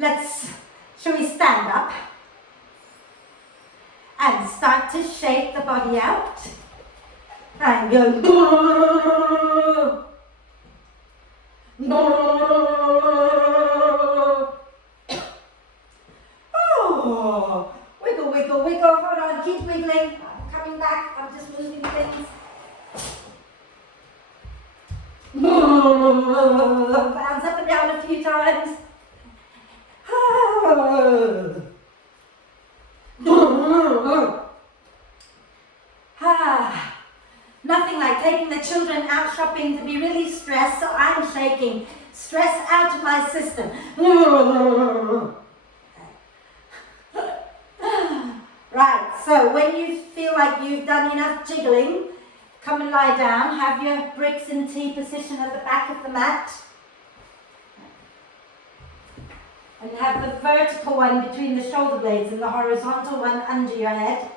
Shall we stand up and start to shake the body out and go oh, wiggle, wiggle, wiggle, hold on, keep wiggling, I'm coming back, I'm just moving things. Bounce up and down a few times. Nothing like taking the children out shopping to be really stressed, so I'm shaking stress out of my system. Right, so when you feel like you've done enough jiggling, come and lie down, have your bricks in T position at the back of the mat. And have the vertical one between the shoulder blades and the horizontal one under your head.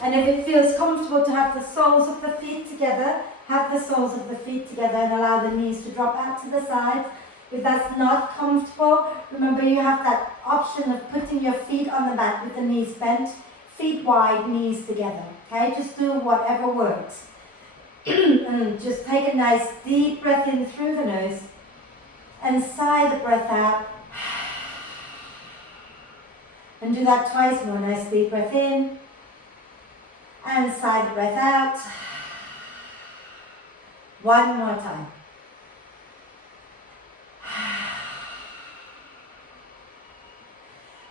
And if it feels comfortable to have the soles of the feet together, have the soles of the feet together and allow the knees to drop out to the side. If that's not comfortable, remember you have that option of putting your feet on the mat with the knees bent, feet wide, knees together. Okay, just do whatever works. And just take a nice deep breath in through the nose and sigh the breath out. And do that twice more. Nice deep breath in and sigh the breath out. One more time.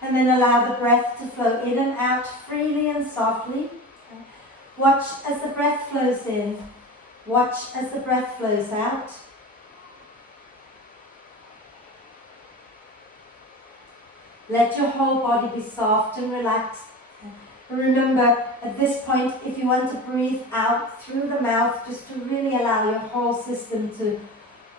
And then allow the breath to flow in and out freely and softly. Watch as the breath flows in. Watch as the breath flows out. Let your whole body be soft and relaxed. And remember, at this point, if you want to breathe out through the mouth, just to really allow your whole system to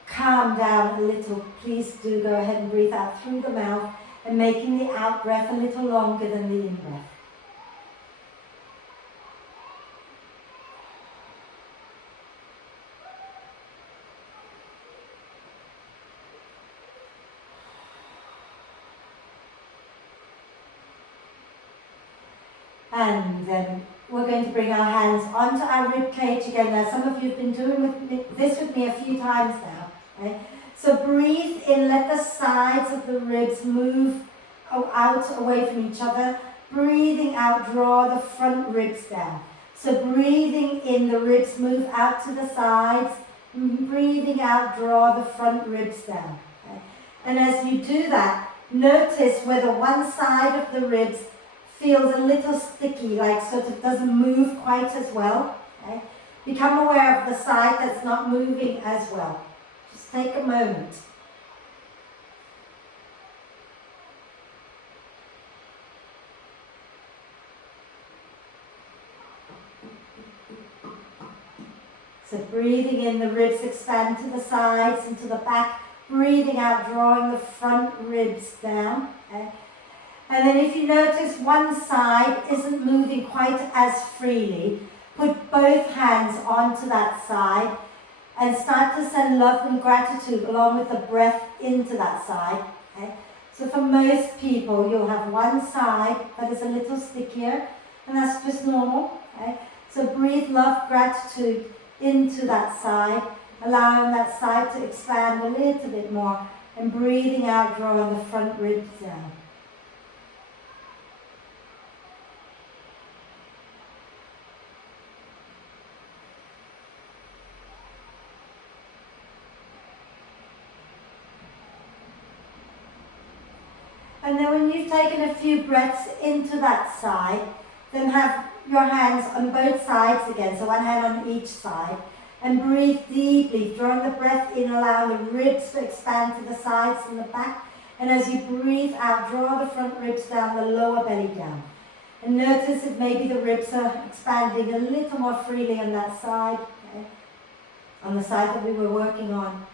calm down a little, please do go ahead and breathe out through the mouth and making the out breath a little longer than the in breath. And then we're going to bring our hands onto our rib cage again. Now, some of you have been doing this with me a few times now. Right? So breathe in, let the sides of the ribs move out away from each other. Breathing out, draw the front ribs down. So breathing in, the ribs move out to the sides. Breathing out, draw the front ribs down. Okay? And as you do that, notice whether one side of the ribs feels a little sticky, like sort of doesn't move quite as well. Okay? Become aware of the side that's not moving as well. Just take a moment. So breathing in, the ribs expand to the sides and to the back. Breathing out, drawing the front ribs down. Okay? And then if you notice one side isn't moving quite as freely, put both hands onto that side and start to send love and gratitude along with the breath into that side. Okay? So for most people, you'll have one side that is a little stickier, and that's just normal. Okay? So breathe love, gratitude into that side, allowing that side to expand a little bit more, and breathing out, drawing the front ribs down. And then when you've taken a few breaths into that side, then have your hands on both sides again, so one hand on each side, and breathe deeply, drawing the breath in, allowing the ribs to expand to the sides and the back. And as you breathe out, draw the front ribs down, the lower belly down. And notice if maybe the ribs are expanding a little more freely on that side, okay? On the side that we were working on.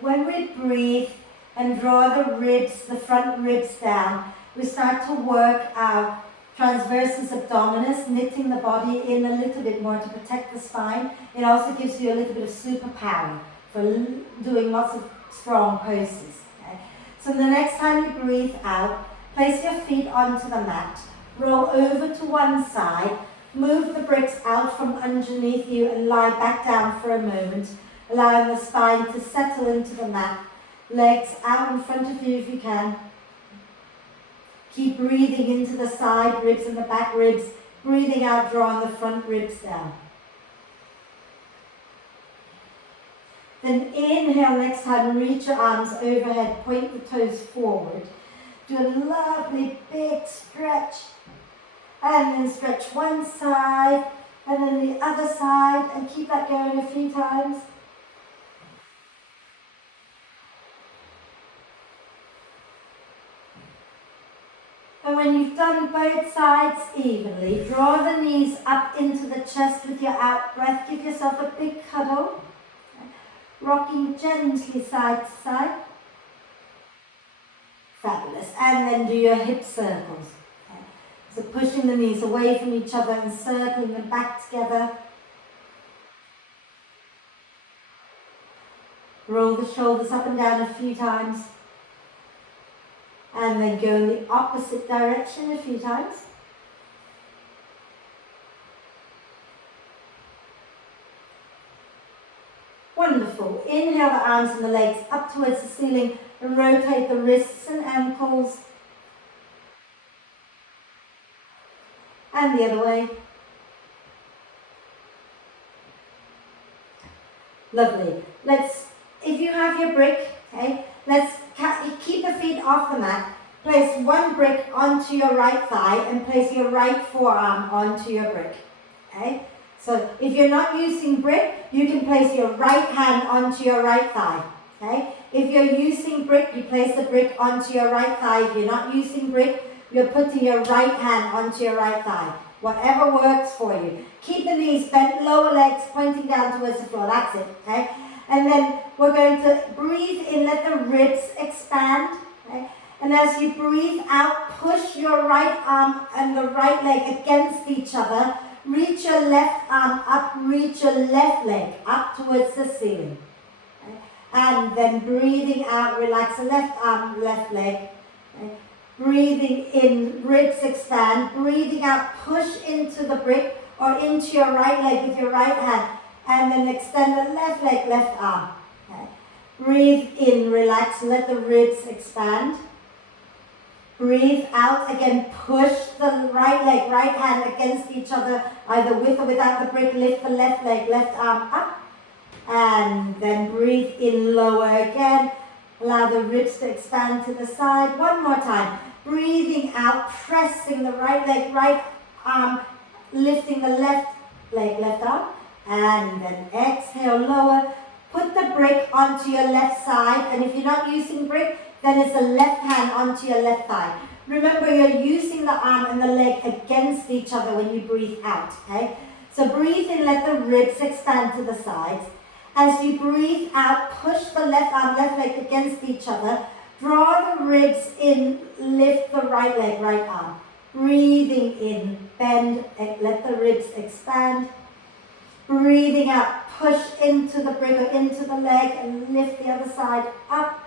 When we breathe and draw the ribs, the front ribs down, we start to work our transversus abdominis, knitting the body in a little bit more to protect the spine. It also gives you a little bit of superpower for doing lots of strong poses. Okay? So the next time you breathe out, place your feet onto the mat, roll over to one side, move the bricks out from underneath you and lie back down for a moment, allowing the spine to settle into the mat, legs out in front of you if you can. Keep breathing into the side ribs and the back ribs, breathing out, drawing the front ribs down. Then inhale next time, reach your arms overhead, point the toes forward. Do a lovely big stretch. And then stretch one side, and then the other side, and keep that going a few times. And when you've done both sides evenly, draw the knees up into the chest with your out breath. Give yourself a big cuddle, rocking gently side to side. Fabulous. And then do your hip circles. So pushing the knees away from each other and circling them back together. Roll the shoulders up and down a few times. And then go in the opposite direction a few times. Wonderful. Inhale the arms and the legs up towards the ceiling and rotate the wrists and ankles. And the other way. Lovely. If you have your brick, okay, let's keep the feet off the mat. Place one brick onto your right thigh and place your right forearm onto your brick. Okay? So if you're not using brick, you can place your right hand onto your right thigh. Okay? If you're using brick, you place the brick onto your right thigh. If you're not using brick, you're putting your right hand onto your right thigh. Whatever works for you. Keep the knees bent, lower legs pointing down towards the floor. That's it. Okay? And then we're going to breathe in, let the ribs expand. Okay? And as you breathe out, push your right arm and the right leg against each other. Reach your left arm up, reach your left leg up towards the ceiling. Okay? And then breathing out, relax the left arm, left leg. Okay? Breathing in, ribs expand. Breathing out, push into the brick or into your right leg with your right hand. And then extend the left leg, left arm. Okay. Breathe in, relax, let the ribs expand. Breathe out again, push the right leg, right hand against each other, either with or without the brick. Lift the left leg, left arm up. And then breathe in, lower again. Allow the ribs to expand to the side. One more time. Breathing out, pressing the right leg, right arm, lifting the left leg, left arm. And then exhale, lower. Put the brick onto your left side. And if you're not using brick, then it's the left hand onto your left thigh. Remember, you're using the arm and the leg against each other when you breathe out, okay? So breathe in, let the ribs expand to the sides. As you breathe out, push the left arm, left leg against each other. Draw the ribs in, lift the right leg, right arm. Breathing in, bend, let the ribs expand. Breathing out, push into the brick or into the leg and lift the other side up.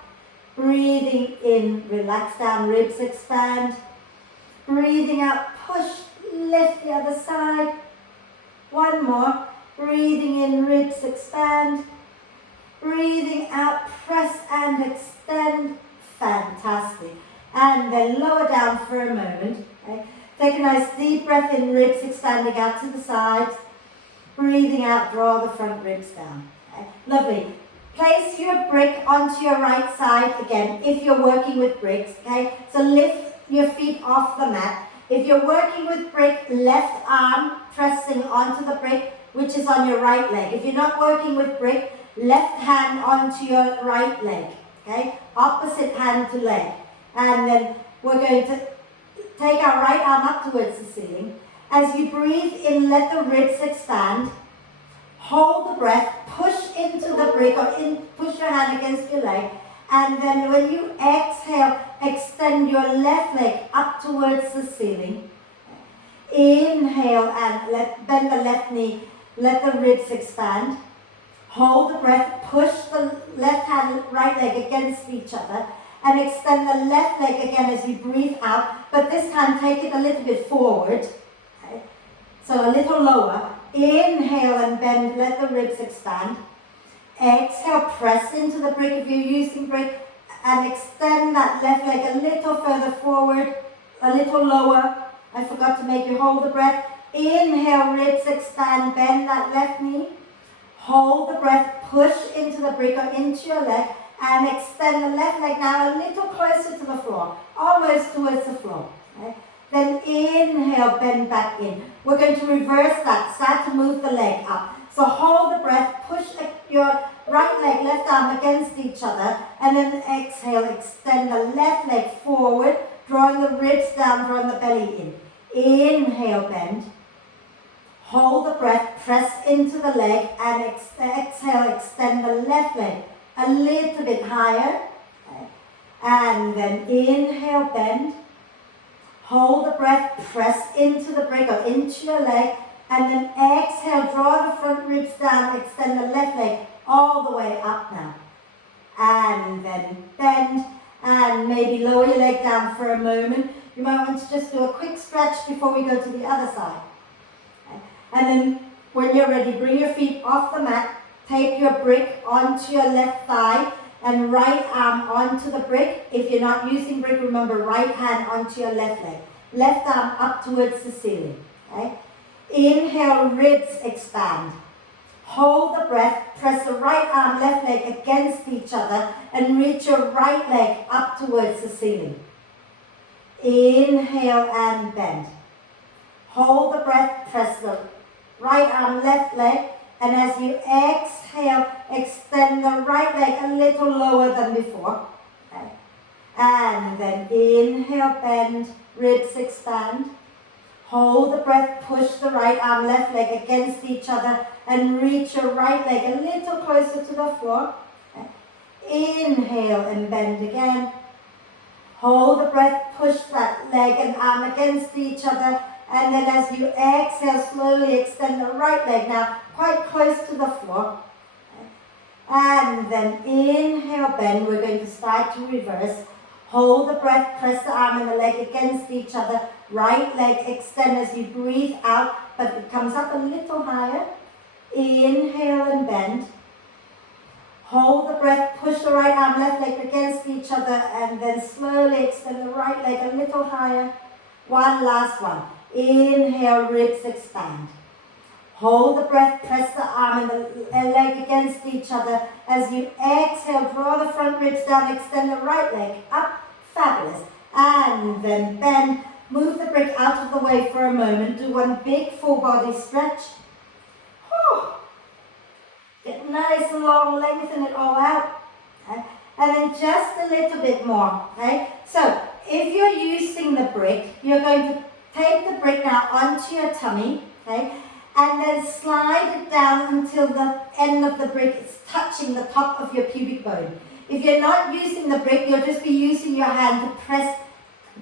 Breathing in, relax down, ribs expand. Breathing out, push, lift the other side. One more. Breathing in, ribs expand. Breathing out, press and extend. Fantastic. And then lower down for a moment. Okay. Take a nice deep breath in, ribs expanding out to the sides. Breathing out, draw the front ribs down. Okay. Lovely. Place your brick onto your right side again if you're working with bricks. Okay. So lift your feet off the mat. If you're working with brick, left arm pressing onto the brick, which is on your right leg. If you're not working with brick, left hand onto your right leg. Okay. Opposite hand to leg. And then we're going to take our right arm up towards the ceiling. As you breathe in, let the ribs expand. Hold the breath, push into the brick or push your hand against your leg. And then when you exhale, extend your left leg up towards the ceiling. Inhale and bend the left knee, let the ribs expand. Hold the breath, push the left hand, right leg against each other and extend the left leg again as you breathe out, but this time take it a little bit forward. Okay? So a little lower. Inhale and bend, let the ribs expand. Exhale, press into the brick if you're using brick and extend that left leg a little further forward, a little lower. I forgot to make you hold the breath. Inhale, ribs expand, bend that left knee. Hold the breath, push into the brick or into your leg and extend the left leg now a little closer to the floor, almost towards the floor. Okay? Then inhale, bend back in. We're going to reverse that, start to move the leg up. So hold the breath, push your right leg, left arm against each other, and then exhale, extend the left leg forward, drawing the ribs down, drawing the belly in. Inhale, bend. Hold the breath, press into the leg, and exhale, extend the left leg a little bit higher. Okay. And then inhale, bend. Hold the breath, press into the brick or into your leg, and then exhale, draw the front ribs down, extend the left leg all the way up now. And then bend, and maybe lower your leg down for a moment. You might want to just do a quick stretch before we go to the other side. Okay. And then when you're ready, bring your feet off the mat, take your brick onto your left thigh, and right arm onto the brick. If you're not using brick, remember right hand onto your left leg. Left arm up towards the ceiling. Okay? Inhale, ribs expand. Hold the breath, press the right arm, left leg against each other and reach your right leg up towards the ceiling. Inhale and bend. Hold the breath, press the right arm, left leg, and as you exhale, extend the right leg a little lower than before. Okay. And then inhale, bend, ribs expand. Hold the breath, push the right arm, left leg against each other and reach your right leg a little closer to the floor. Okay. Inhale and bend again. Hold the breath, push that leg and arm against each other, and then as you exhale, slowly extend the right leg now quite close to the floor. Okay. And then inhale, bend. We're going to start to reverse. Hold the breath, press the arm and the leg against each other. Right leg extend as you breathe out, but it comes up a little higher. Inhale and bend. Hold the breath, push the right arm, left leg against each other, and then slowly extend the right leg a little higher. One last one. Inhale, ribs expand. Hold the breath, press the arm and the leg against each other. As you exhale, draw the front ribs down, extend the right leg up. Fabulous. And then bend. Move the brick out of the way for a moment. Do one big full body stretch. Get nice and long, lengthen it all out. Okay? And then just a little bit more. Okay? So if you're using the brick, you're going to take the brick now onto your tummy. Okay? And then slide it down until the end of the brick is touching the top of your pubic bone. If you're not using the brick, you'll just be using your hand to press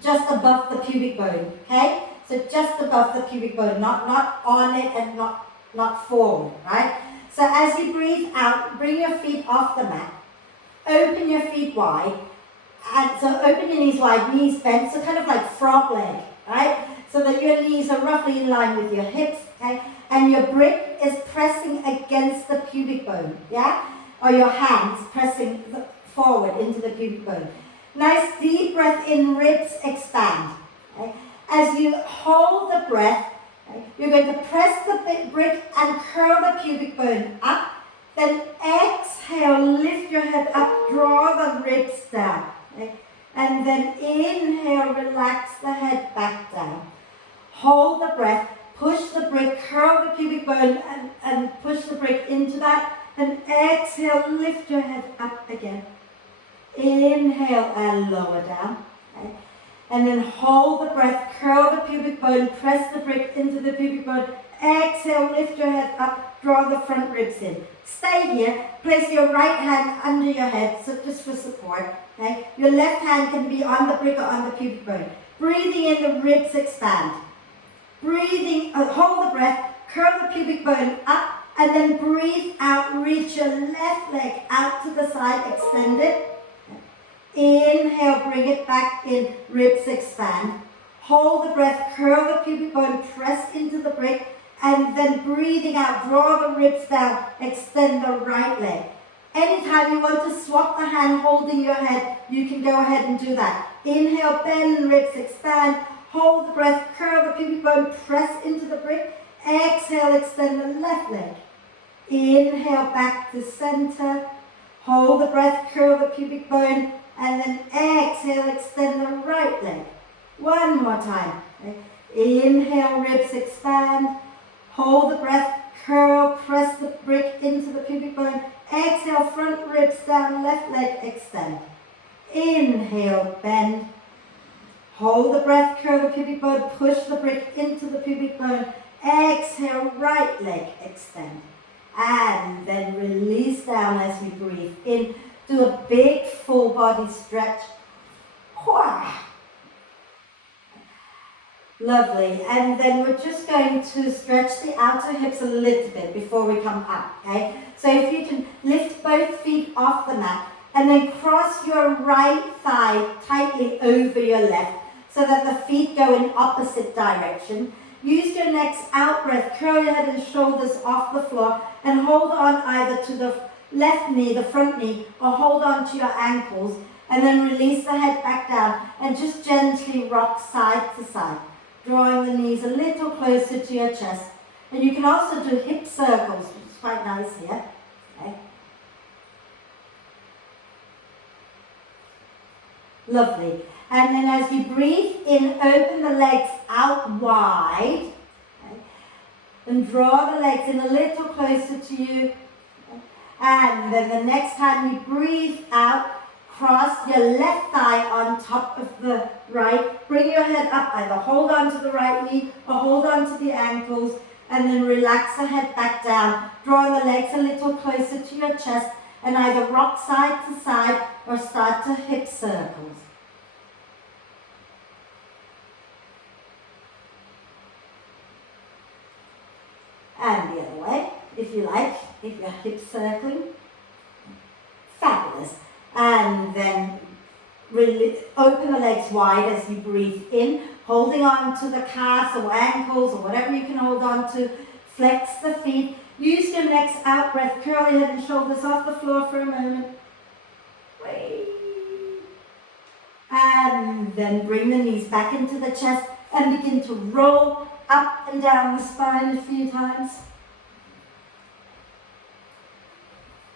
just above the pubic bone. Okay? So just above the pubic bone, not on it and not forward. Right? So as you breathe out, bring your feet off the mat. Open your feet wide. And so open your knees wide, knees bent, so kind of like frog leg, right? So that your knees are roughly in line with your hips, okay? And your brick is pressing against the pubic bone, yeah? Or your hands pressing forward into the pubic bone. Nice deep breath in, ribs expand. Okay? As you hold the breath, okay, you're going to press the brick and curl the pubic bone up. Then exhale, lift your head up, draw the ribs down. Okay? And then inhale, relax the head back down. Hold the breath, push the brick, curl the pubic bone and push the brick into that. And exhale, lift your head up again. Inhale and lower down. Okay? And then hold the breath, curl the pubic bone, press the brick into the pubic bone. Exhale, lift your head up, draw the front ribs in. Stay here, place your right hand under your head, so just for support. Okay? Your left hand can be on the brick or on the pubic bone. Breathing in, the ribs expand. breathing, hold the breath, curl the pubic bone up, and then breathe out, reach your left leg out to the side, extend it. Inhale, bring it back in, ribs expand. Hold the breath, curl the pubic bone, press into the brick, and then breathing out, draw the ribs down, extend the right leg. Anytime you want to swap the hand holding your head, you can go ahead and do that. Inhale, bend, ribs expand. Hold the breath, curl the pubic bone, press into the brick. Exhale, extend the left leg. Inhale, back to center. Hold the breath, curl the pubic bone, and then exhale, extend the right leg. One more time. Inhale, ribs expand. Hold the breath, curl, press the brick into the pubic bone. Exhale, front ribs down, left leg extend. Inhale, bend. Hold the breath, curl the pubic bone, push the brick into the pubic bone. Exhale, right leg extend. And then release down as we breathe in. Do a big full body stretch. Lovely. And then we're just going to stretch the outer hips a little bit before we come up, okay? So if you can lift both feet off the mat and then cross your right thigh tightly over your left so that the feet go in opposite direction. Use your next out breath, curl your head and shoulders off the floor and hold on either to the left knee, the front knee, or hold on to your ankles and then release the head back down and just gently rock side to side, drawing the knees a little closer to your chest. And you can also do hip circles, which is quite nice here. Okay. Lovely. And then as you breathe in, open the legs out wide. Okay. And draw the legs in a little closer to you. Okay. And then the next time you breathe out, cross your left thigh on top of the right. Bring your head up, either hold on to the right knee or hold on to the ankles. And then relax the head back down. Draw the legs a little closer to your chest and either rock side to side or start to hip circles. And the other way, if you like, if you're hip circling. Fabulous. And then really open the legs wide as you breathe in, holding on to the calves or ankles or whatever you can hold on to. Flex the feet. Use your next out breath. Curl your head and shoulders off the floor for a moment. Wait. And then bring the knees back into the chest and begin to roll up and down the spine a few times.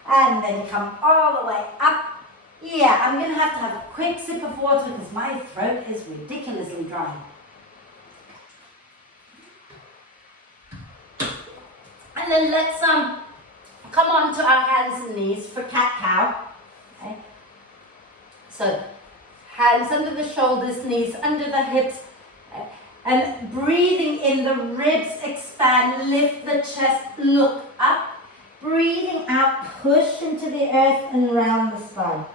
And then come all the way up. Yeah, I'm going to have a quick sip of water because my throat is ridiculously dry. And then let's come on to our hands and knees for cat-cow. Okay. So, hands under the shoulders, knees under the hips. Okay. And breathing in, the ribs expand, lift the chest, look up. Breathing out, push into the earth and round the spine.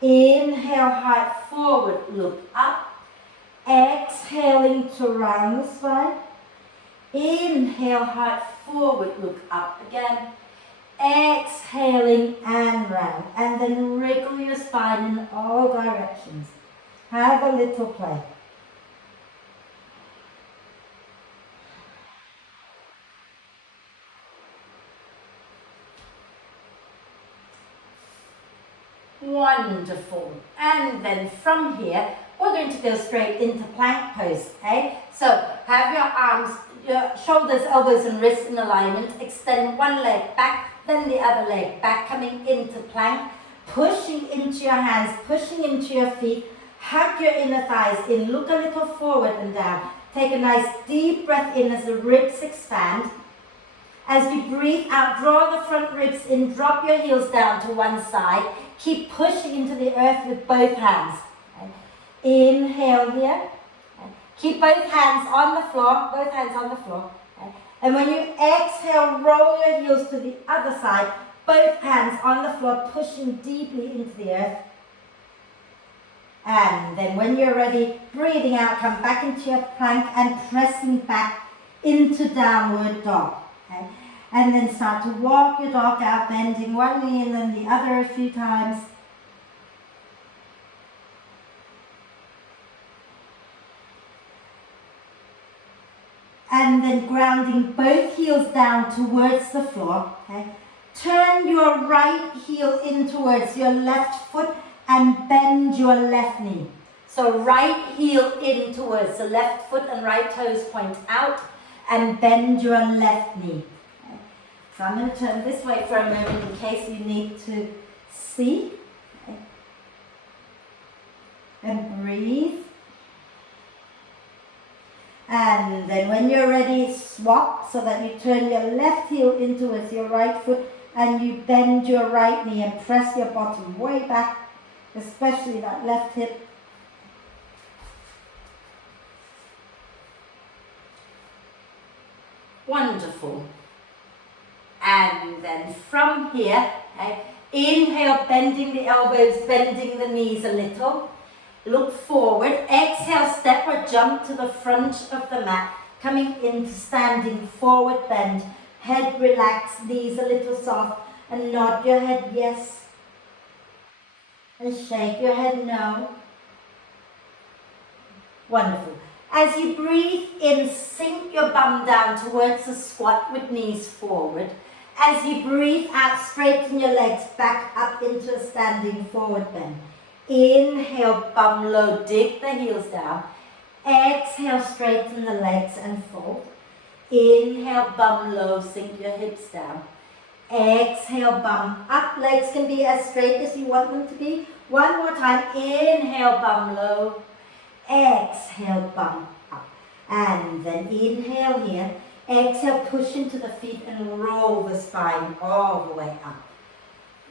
Inhale, heart forward, look up. Exhaling to round the spine. Inhale, heart forward, look up again. Exhaling and round. And then wriggle your spine in all directions. Have a little play. Wonderful. And then from here, we're going to go straight into plank pose, okay? So have your arms, your shoulders, elbows and wrists in alignment. Extend one leg back, then the other leg back, coming into plank. Pushing into your hands, pushing into your feet. Hug your inner thighs in, look a little forward and down. Take a nice deep breath in as the ribs expand. As you breathe out, draw the front ribs in, drop your heels down to one side. Keep pushing into the earth with both hands. Okay. Inhale here. Okay. Keep both hands on the floor, Okay. And when you exhale, roll your heels to the other side, both hands on the floor, pushing deeply into the earth. And then when you're ready, breathing out, come back into your plank and pressing back into downward dog. Okay? And then start to walk your dog out, bending one knee and then the other a few times. And then grounding both heels down towards the floor. Okay? Turn your right heel in towards your left foot and bend your left knee. So right heel in towards the left foot and right toes point out and bend your left knee. Okay? So I'm going to turn this way for a moment in case you need to see. Okay? And breathe. And then when you're ready, swap so that you turn your left heel in towards your right foot and you bend your right knee and press your bottom way back, especially that left hip. Wonderful. And then from here, okay, inhale, bending the elbows, bending the knees a little. Look forward. Exhale, step or jump to the front of the mat, coming into standing forward bend. Head relaxed, knees a little soft, and nod your head yes. And shake your head no. Wonderful. As you breathe in, sink your bum down towards the squat with knees forward. As you breathe out, straighten your legs back up into a standing forward bend. Inhale, bum low, dig the heels down. Exhale, straighten the legs and fold. Inhale, bum low, sink your hips down. Exhale, bum up. Legs can be as straight as you want them to be. One more time. Inhale, bum low. Exhale, bum up. And then inhale here. Exhale, push into the feet and roll the spine all the way up.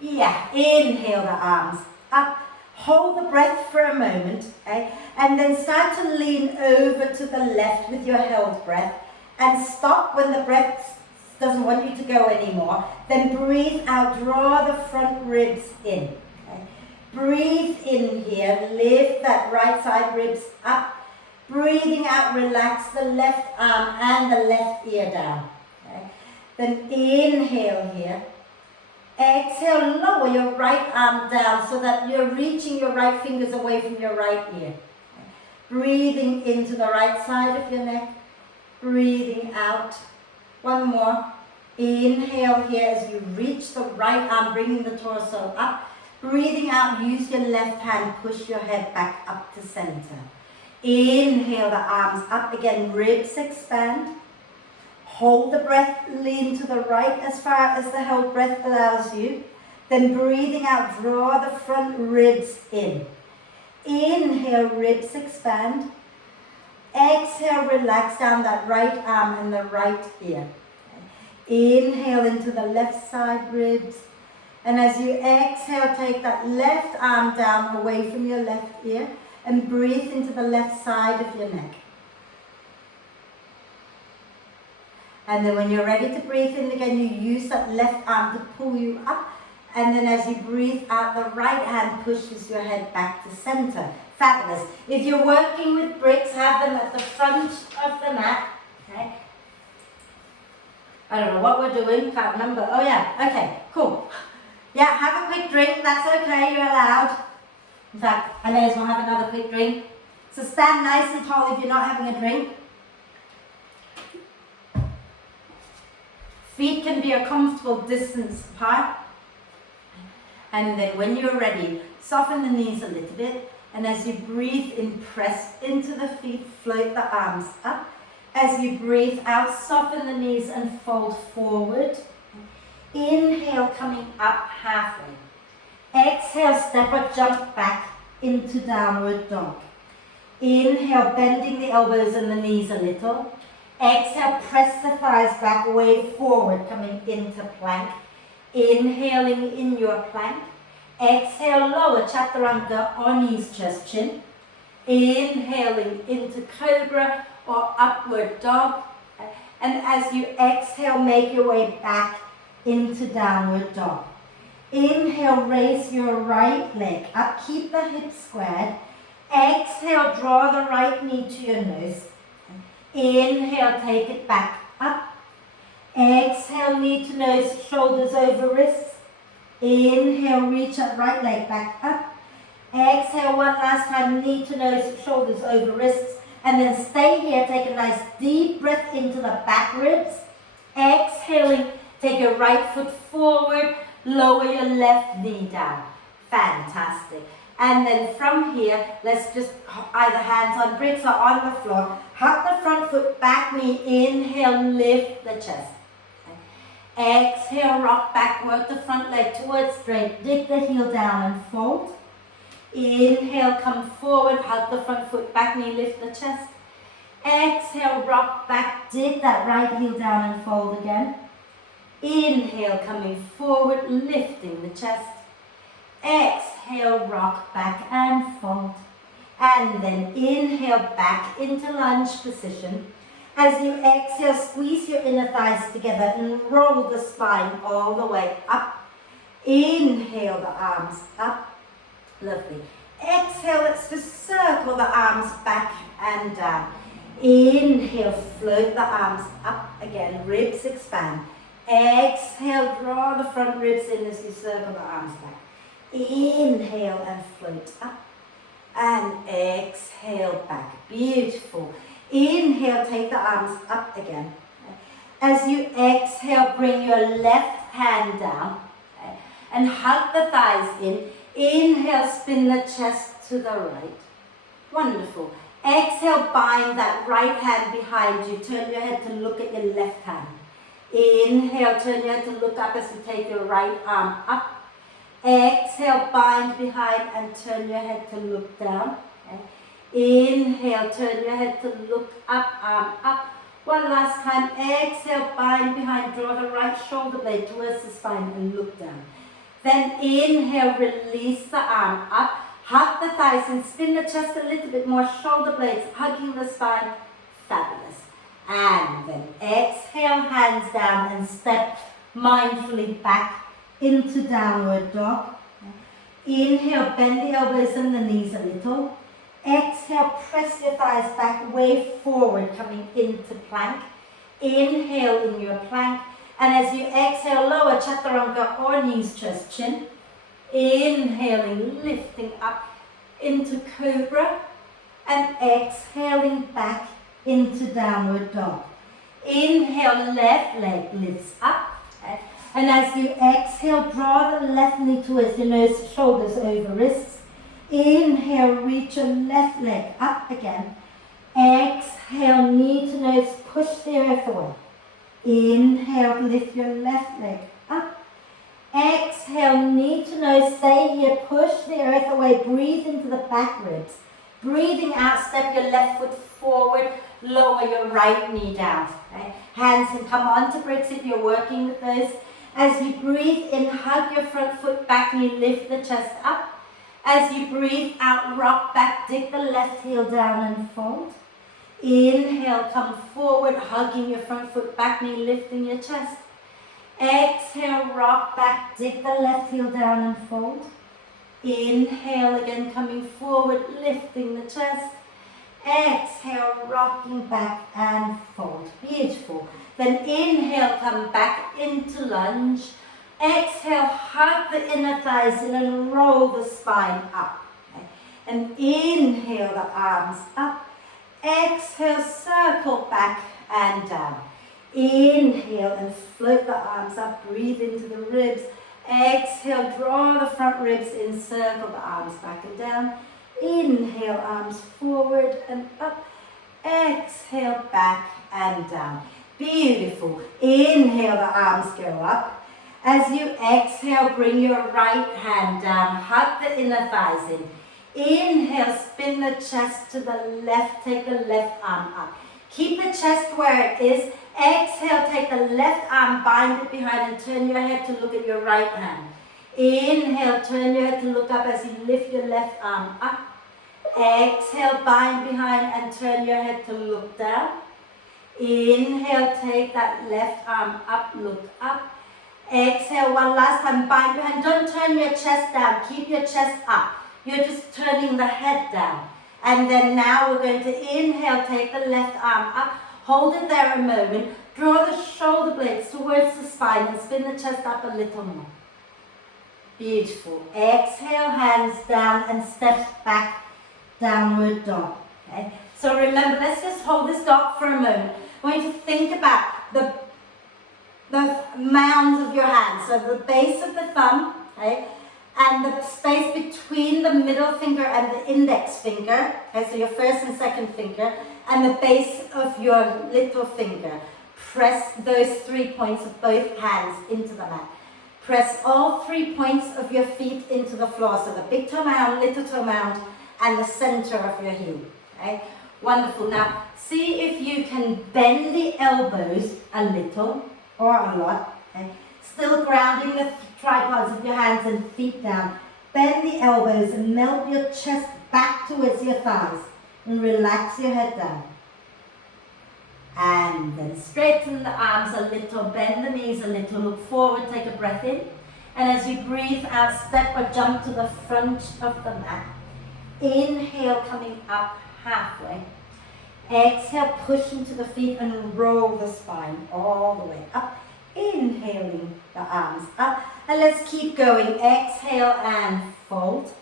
Yeah, inhale the arms up. Hold the breath for a moment, okay? And then start to lean over to the left with your held breath and stop when the breath doesn't want you to go anymore. Then breathe out, draw the front ribs in. Okay? Breathe in here, lift that right side ribs up. Breathing out, relax the left arm and the left ear down. Okay? Then inhale here. Exhale, lower your right arm down so that you're reaching your right fingers away from your right ear. Okay. Breathing into the right side of your neck. Breathing out. One more. Inhale here as you reach the right arm, bringing the torso up. Breathing out, use your left hand, push your head back up to center. Inhale the arms up again, ribs expand. Hold the breath, lean to the right as far as the held breath allows you. Then breathing out, draw the front ribs in. Inhale, ribs expand. Exhale, relax down that right arm and the right ear. Inhale into the left side ribs. And as you exhale, take that left arm down away from your left ear and breathe into the left side of your neck. And then when you're ready to breathe in again, you use that left arm to pull you up. And then as you breathe out, the right hand pushes your head back to center. Fabulous. If you're working with bricks, have them at the front of the mat. Okay. I don't know what we're doing, can't remember. Oh yeah, okay, cool. Yeah, have a quick drink, that's okay, you're allowed. In fact, I may as well have another quick drink. So stand nice and tall if you're not having a drink. Feet can be a comfortable distance apart. And then when you're ready, soften the knees a little bit. And as you breathe in, press into the feet, float the arms up. As you breathe out, soften the knees and fold forward. Inhale, coming up halfway. Exhale, step or jump back into downward dog. Inhale, bending the elbows and the knees a little. Exhale, press the thighs back, way forward, coming into plank. Inhaling in your plank. Exhale, lower chaturanga or knees, chest, chin. Inhaling into cobra or upward dog. And as you exhale, make your way back into downward dog. Inhale, raise your right leg up, keep the hips squared. Exhale, draw the right knee to your nose. Inhale, take it back up. Exhale, knee to nose, shoulders over wrists. Inhale, reach up, right leg back up. Exhale, one last time, knee to nose, shoulders over wrists. And then stay here, take a nice deep breath into the back ribs. Exhaling, take your right foot forward, lower your left knee down. Fantastic. And then from here, let's just either hands on bricks or on the floor. Hug the front foot, back knee, inhale, lift the chest. Exhale, rock back, work the front leg towards straight, dig the heel down and fold. Inhale, come forward, hug the front foot, back knee, lift the chest. Exhale, rock back, dig that right heel down and fold again. Inhale, coming forward, lifting the chest. Exhale, rock back and fold. And then inhale back into lunge position. As you exhale, squeeze your inner thighs together and roll the spine all the way up. Inhale the arms up. Lovely. Exhale, let's just circle the arms back and down. Inhale, float the arms up again, ribs expand. Exhale, draw the front ribs in as you circle the arms back. Inhale and float up. And exhale back. Beautiful. Inhale, take the arms up again. As you exhale, bring your left hand down and hug the thighs in. Inhale, spin the chest to the right. Wonderful. Exhale, bind that right hand behind you. Turn your head to look at your left hand. Inhale, turn your head to look up as you take your right arm up. Exhale, bind behind and turn your head to look down. Inhale, turn your head to look up, arm up. One last time. Exhale, bind behind, draw the right shoulder blade towards the spine and look down. Then inhale, release the arm up, hug the thighs and spin the chest a little bit more, shoulder blades hugging the spine. Fabulous. And then exhale, hands down and step mindfully back into downward dog. Inhale, bend the elbows and the knees a little. Exhale, press your thighs back, way forward, coming into plank. Inhale in your plank. And as you exhale, lower chaturanga or knees, chest, chin. Inhaling, lifting up into cobra. And exhaling back into downward dog. Inhale, left leg lifts up. And as you exhale, draw the left knee towards your nose, shoulders over wrists. Inhale, reach your left leg up again. Exhale, knee to nose, push the earth away. Inhale, lift your left leg up. Exhale, knee to nose, stay here, push the earth away, breathe into the back ribs. Breathing out, step your left foot forward, lower your right knee down. Okay? Hands can come onto bricks if you're working with those. As you breathe in, hug your front foot, back knee, lift the chest up. As you breathe out, rock back, dig the left heel down and fold. Inhale, come forward, hugging your front foot, back knee, lifting your chest. Exhale, rock back, dig the left heel down and fold. Inhale again, coming forward, lifting the chest. Exhale, rocking back and fold. Beautiful. Then inhale, come back into lunge. Exhale, hug the inner thighs in and roll the spine up. Okay. And inhale the arms up. Exhale, circle back and down. Inhale and float the arms up, breathe into the ribs. Exhale, draw the front ribs in, circle the arms back and down. Inhale, arms forward and up. Exhale, back and down. Beautiful. Inhale, the arms go up. As you exhale, bring your right hand down, hug the inner thighs in. Inhale, spin the chest to the left, take the left arm up. Keep the chest where it is. Exhale, take the left arm, bind it behind and turn your head to look at your right hand. Inhale, turn your head to look up as you lift your left arm up. Exhale, bind behind and turn your head to look down. Inhale, take that left arm up, look up. Exhale, one last time, bind behind. Don't turn your chest down, keep your chest up. You're just turning the head down. And then now we're going to inhale, take the left arm up. Hold it there a moment. Draw the shoulder blades towards the spine and spin the chest up a little more. Beautiful. Exhale, hands down and step back, downward dog. Okay? So remember, let's just hold this dog for a moment. I want you to think about the mounds of your hands. So the base of the thumb, okay? And the space between the middle finger and the index finger, okay, so your first and second finger, and the base of your little finger. Press those 3 points of both hands into the mat. Press all 3 points of your feet into the floor, so the big toe mound, little toe mound, and the center of your heel. Okay? Wonderful. Now, see if you can bend the elbows a little or a lot. Okay? Still grounding the tripods of your hands and feet down. Bend the elbows and melt your chest back towards your thighs. And relax your head down. And then straighten the arms a little, bend the knees a little, look forward, take a breath in. And as you breathe out, step or jump to the front of the mat. Inhale, coming up halfway. Exhale, push into the feet and roll the spine all the way up. Inhaling the arms up. And let's keep going. Exhale and fold.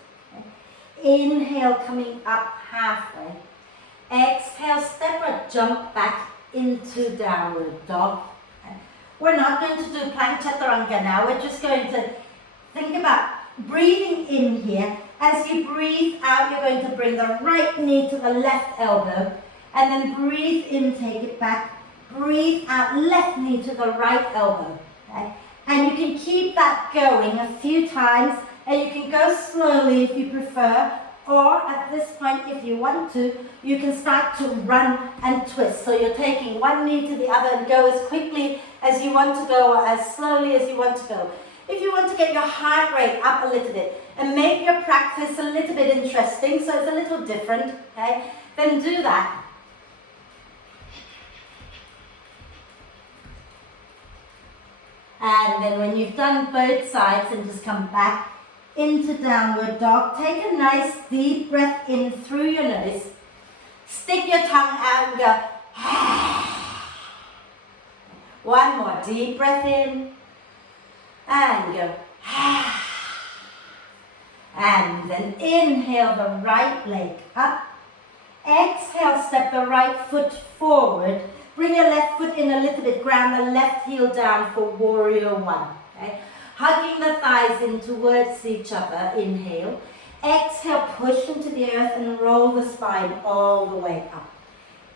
Inhale, coming up halfway. Exhale, step or jump back into downward dog. We're not going to do plank chaturanga now. We're just going to think about breathing in here. As you breathe out, you're going to bring the right knee to the left elbow. And then breathe in, take it back. Breathe out, left knee to the right elbow. Okay? And you can keep that going a few times. And you can go slowly if you prefer. Or at this point, if you want to, you can start to run and twist. So you're taking one knee to the other and go as quickly as you want to go or as slowly as you want to go. If you want to get your heart rate up a little bit and make your practice a little bit interesting, so it's a little different, okay, then do that. And then when you've done both sides and just come back into downward dog, take a nice deep breath in through your nose. Stick your tongue out and go. One more deep breath in and go. And then inhale the right leg up. Exhale, step the right foot forward. Bring your left foot in a little bit. Ground the left heel down for warrior one. Okay? Hugging the thighs in towards each other. Inhale. Exhale, push into the earth and roll the spine all the way up.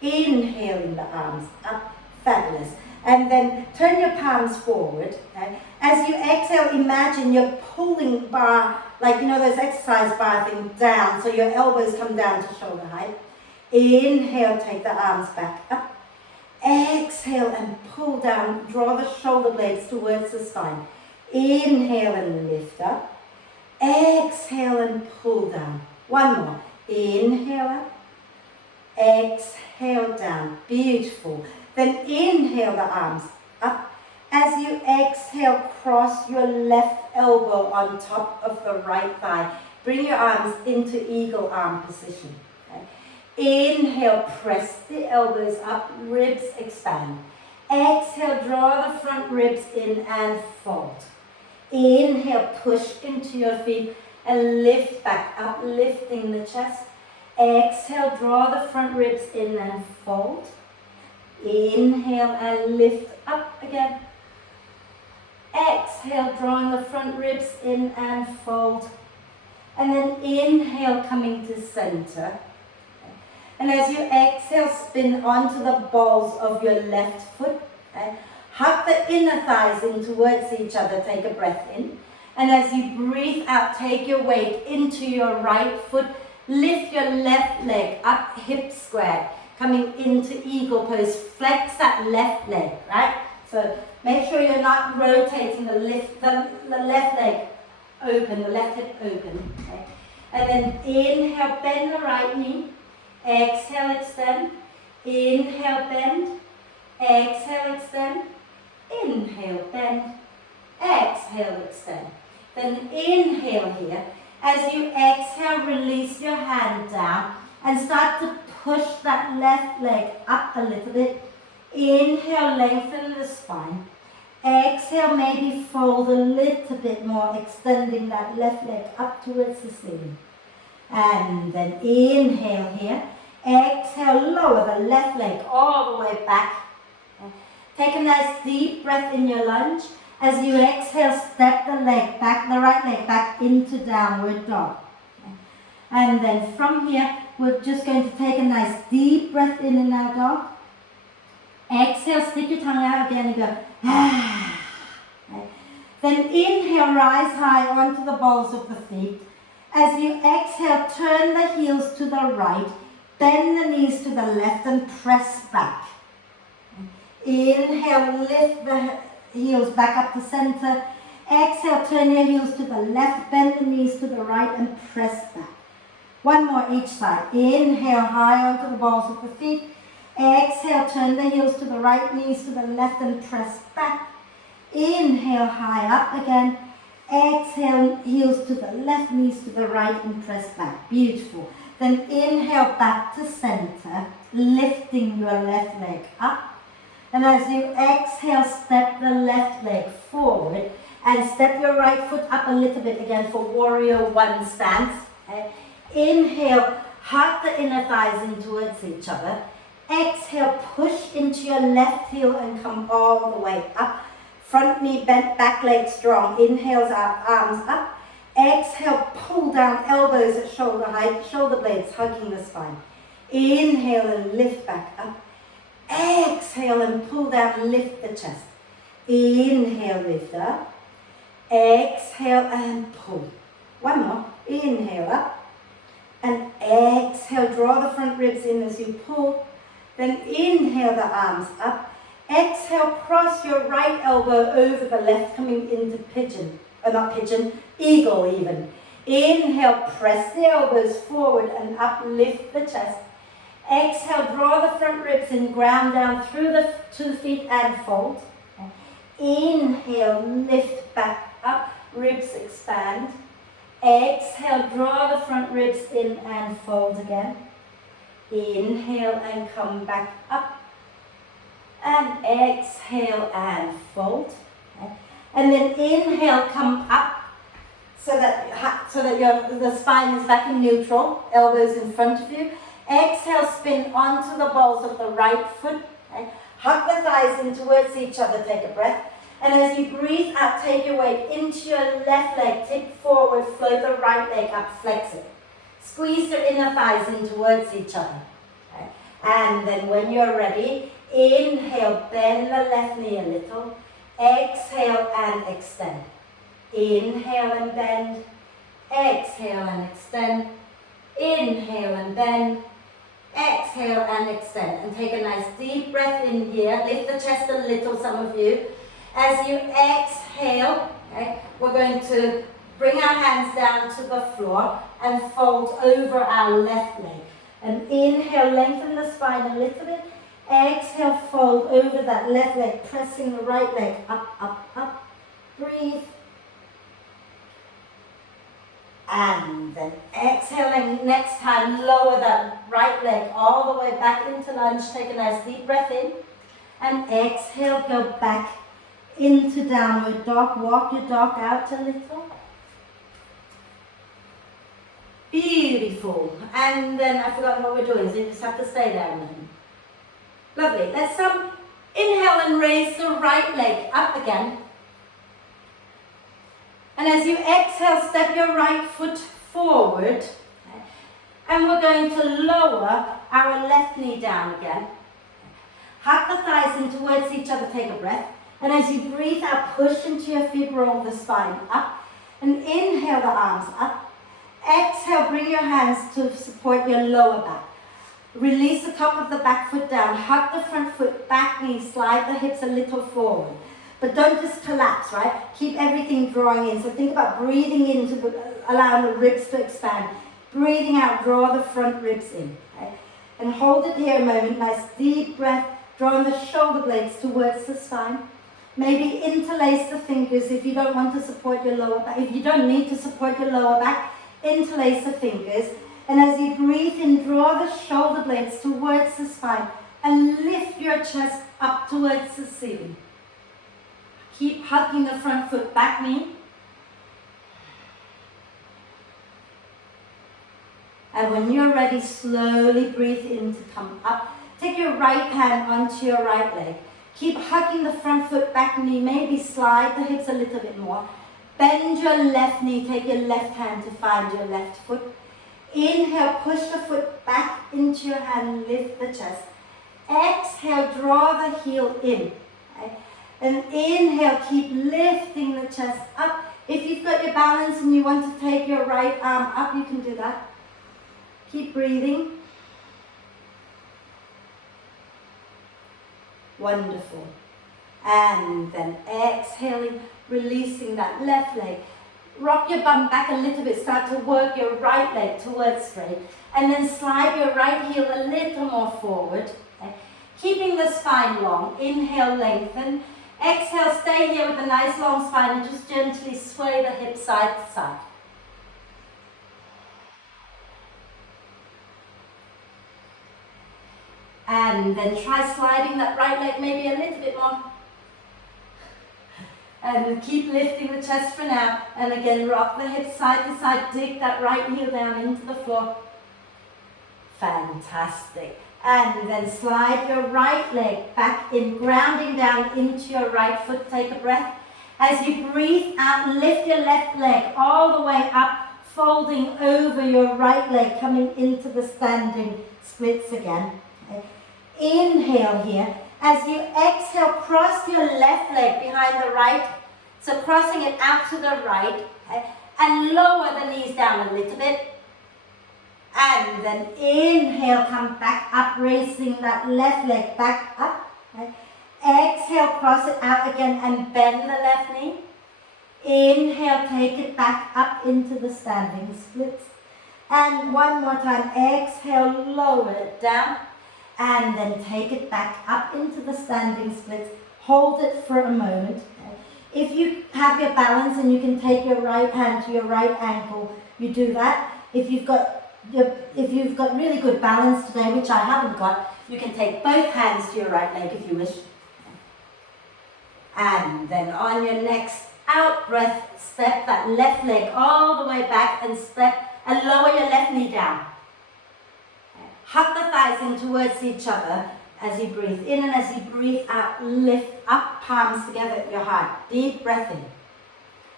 Inhaling the arms up. Fabulous. And then turn your palms forward. Okay? As you exhale, imagine you're pulling bar, like you know those exercise bar things down, so your elbows come down to shoulder height. Inhale, take the arms back up. Exhale and pull down, draw the shoulder blades towards the spine. Inhale and lift up. Exhale and pull down. One more. Inhale up. Exhale down. Beautiful. Then inhale the arms up. As you exhale, cross your left elbow on top of the right thigh. Bring your arms into eagle arm position. Okay? Inhale, press the elbows up, ribs expand. Exhale, draw the front ribs in and fold. Inhale, push into your feet and lift back up, lifting the chest. Exhale, draw the front ribs in and fold. Inhale and lift up again. Exhale, drawing the front ribs in and fold. And then inhale, coming to center. And as you exhale, spin onto the balls of your left foot. Okay? Hug the inner thighs in towards each other. Take a breath in. And as you breathe out, take your weight into your right foot. Lift your left leg up, hip square. Coming into eagle pose. Flex that left leg, right? So make sure you're not rotating the left leg open, the left hip open. Okay? And then inhale, bend the right knee. Exhale, extend. Inhale, bend. Exhale, extend. Inhale, bend. Exhale, extend. Then inhale here. As you exhale, release your hand down and start to push that left leg up a little bit. Inhale, lengthen the spine. Exhale, maybe fold a little bit more, extending that left leg up towards the ceiling. And then inhale here. Exhale, lower the left leg all the way back. Take a nice deep breath in your lunge. As you exhale, step the leg back, the right leg back into downward dog. And then from here, we're just going to take a nice deep breath in and out dog. Exhale, stick your tongue out again and go, ah. Then inhale, rise high onto the balls of the feet. As you exhale, turn the heels to the right, bend the knees to the left and press back. Inhale, lift the heels back up to center. Exhale, turn your heels to the left, bend the knees to the right and press back. One more each side. Inhale, high onto the balls of the feet. Exhale, turn the heels to the right, knees to the left and press back. Inhale, high up again. Exhale, heels to the left, knees to the right and press back. Beautiful. Then inhale back to center, lifting your left leg up. And as you exhale, step the left leg forward and step your right foot up a little bit again for warrior one stance. Okay. Inhale, hug the inner thighs in towards each other. Exhale, push into your left heel and come all the way up. Front knee bent, back leg strong. Inhales out, arms up. Exhale, pull down, elbows at shoulder height, shoulder blades hugging the spine. Inhale and lift back up. Exhale and pull down, lift the chest. Inhale, lift up. Exhale and pull. One more. Inhale up. And exhale, draw the front ribs in as you pull. Then inhale the arms up. Exhale, cross your right elbow over the left, coming into pigeon. Not pigeon, eagle even. Inhale, press the elbows forward and up, lift the chest. Exhale, draw the front ribs in, ground down through the 2 feet and fold. Inhale, lift back up, ribs expand. Exhale, draw the front ribs in and fold again. Inhale and come back up. And exhale and fold. And then inhale, come up so that the spine is back in neutral, elbows in front of you. Exhale, spin onto the balls of the right foot. Hug the thighs in towards each other, take a breath. And as you breathe out, take your weight into your left leg, tip forward, float the right leg up, flex it. Squeeze the inner thighs in towards each other. And then when you're ready, inhale, bend the left knee a little. Exhale and extend. Inhale and bend. Exhale and extend. Inhale and bend. Exhale and extend. And take a nice deep breath in here. Lift the chest a little, some of you. As you exhale, we're going to bring our hands down to the floor and fold over our left leg. And inhale, lengthen the spine a little bit. Exhale, fold over that left leg, pressing the right leg up, up, up. Breathe. And then exhaling, next time, lower that right leg all the way back into lunge. Take a nice deep breath in. And exhale, go back into downward dog. Walk your dog out a little. Beautiful. And then I forgot what we're doing, so you just have to stay there a minute. Lovely. Let's inhale and raise the right leg up again. And as you exhale, step your right foot forward. And we're going to lower our left knee down again. Hug the thighs in towards each other, take a breath. And as you breathe out, push into your feet, roll the spine up. And inhale the arms up. Exhale, bring your hands to support your lower back. Release the top of the back foot down. Hug the front foot, back knee, slide the hips a little forward. But don't just collapse, right? Keep everything drawing in. So think about breathing in, allowing the ribs to expand. Breathing out, draw the front ribs in. Okay? And hold it here a moment. Nice deep breath, drawing the shoulder blades towards the spine. Maybe interlace the fingers if you don't want to support your lower back. If you don't need to support your lower back, interlace the fingers. And as you breathe in, draw the shoulder blades towards the spine and lift your chest up towards the ceiling. Keep hugging the front foot, back knee. And when you're ready, slowly breathe in to come up. Take your right hand onto your right leg. Keep hugging the front foot, back knee. Maybe slide the hips a little bit more. Bend your left knee. Take your left hand to find your left foot. Inhale, push the foot back into your hand. Lift the chest. Exhale, draw the heel in. Okay? And inhale, keep lifting the chest up. If you've got your balance and you want to take your right arm up, you can do that. Keep breathing. Wonderful. And then exhaling, releasing that left leg. Rock your bum back a little bit. Start to work your right leg towards straight. And then slide your right heel a little more forward. Okay? Keeping the spine long. Inhale, lengthen. Exhale, stay here with a nice long spine and just gently sway the hips side to side. And then try sliding that right leg maybe a little bit more. And keep lifting the chest for now. And again, rock the hips side to side. Dig that right heel down into the floor. Fantastic. And then slide your right leg back in, grounding down into your right foot. Take a breath. As you breathe out, lift your left leg all the way up, folding over your right leg, coming into the standing splits again. Okay. Inhale here. As you exhale, cross your left leg behind the right. So crossing it out to the right. Okay, and lower the knees down a little bit. And then inhale, come back up, raising that left leg back up. Okay. Exhale, cross it out again and bend the left knee. Inhale, take it back up into the standing splits. And one more time, exhale, lower it down. And then take it back up into the standing splits. Hold it for a moment. Okay. If you have your balance and you can take your right hand to your right ankle, you do that. If you've got really good balance today, which I haven't got, you can take both hands to your right leg if you wish. And then on your next out breath, step that left leg all the way back and step and lower your left knee down. Hug the thighs in towards each other as you breathe in, and as you breathe out, lift up, palms together at your heart. Deep breath in.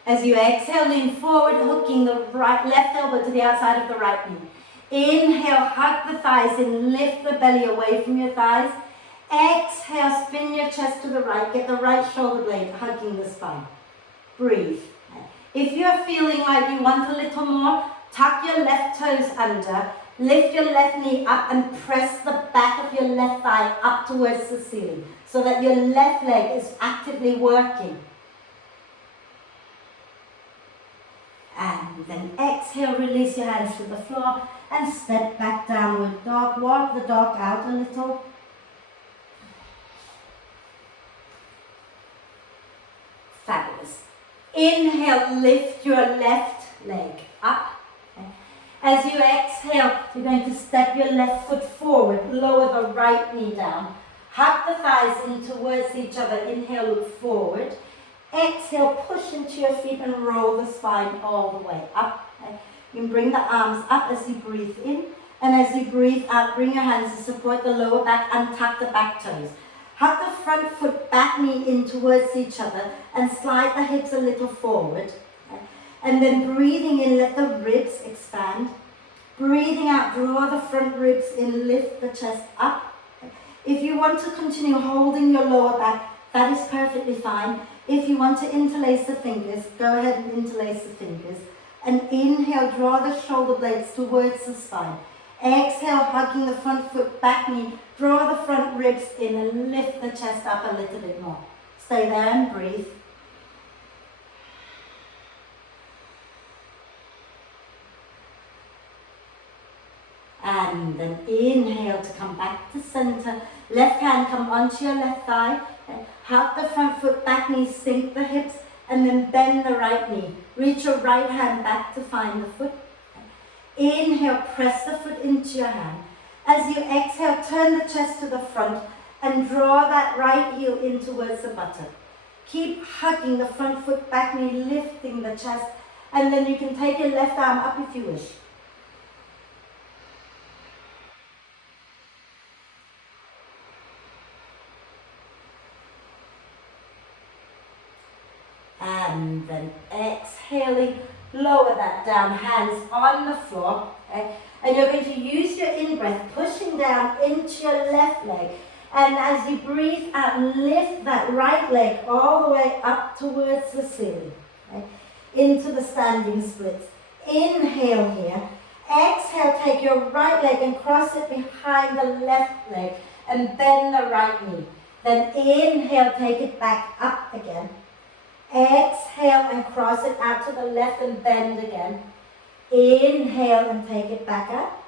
As you exhale, lean forward, hooking the left elbow to the outside of the right knee. Inhale, hug the thighs in, lift the belly away from your thighs. Exhale, spin your chest to the right, get the right shoulder blade hugging the spine. Breathe. If you're feeling like you want a little more, tuck your left toes under. Lift your left knee up and press the back of your left thigh up towards the ceiling so that your left leg is actively working. And then exhale, release your hands to the floor and step back downward dog. Walk the dog out a little. Fabulous. Inhale, lift your left leg up. As you exhale, you're going to step your left foot forward, lower the right knee down. Hug the thighs in towards each other. Inhale, look forward. Exhale, push into your feet and roll the spine all the way up. Okay. You can bring the arms up as you breathe in. And as you breathe out, bring your hands to support the lower back and tuck the back toes. Hug the front foot, back knee in towards each other and slide the hips a little forward. And then breathing in, let the ribs expand. Breathing out, draw the front ribs in, lift the chest up. If you want to continue holding your lower back, that is perfectly fine. If you want to interlace the fingers, go ahead and interlace the fingers. And inhale, draw the shoulder blades towards the spine. Exhale, hugging the front foot, back knee. Draw the front ribs in and lift the chest up a little bit more. Stay there and breathe. And then inhale to come back to center. Left hand come onto your left thigh. Hug the front foot, back knee, sink the hips, and then bend the right knee. Reach your right hand back to find the foot. Inhale, press the foot into your hand. As you exhale, turn the chest to the front and draw that right heel in towards the buttock. Keep hugging the front foot, back knee, lifting the chest, and then you can take your left arm up if you wish. And then exhaling, lower that down, hands on the floor. Okay? And you're going to use your in-breath, pushing down into your left leg. And as you breathe out, lift that right leg all the way up towards the ceiling. Okay? Into the standing splits. Inhale here. Exhale, take your right leg and cross it behind the left leg. And bend the right knee. Then inhale, take it back up again. Exhale and cross it out to the left and bend again. Inhale and take it back up.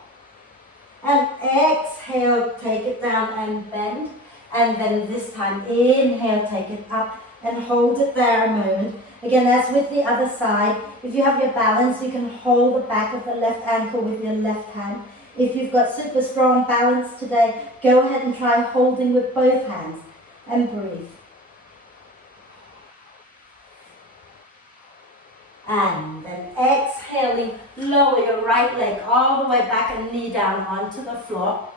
And exhale, take it down and bend. And then this time, inhale, take it up and hold it there a moment. Again, as with the other side, if you have your balance, you can hold the back of the left ankle with your left hand. If you've got super strong balance today, go ahead and try holding with both hands and breathe. And then exhaling, lower your right leg all the way back and knee down onto the floor.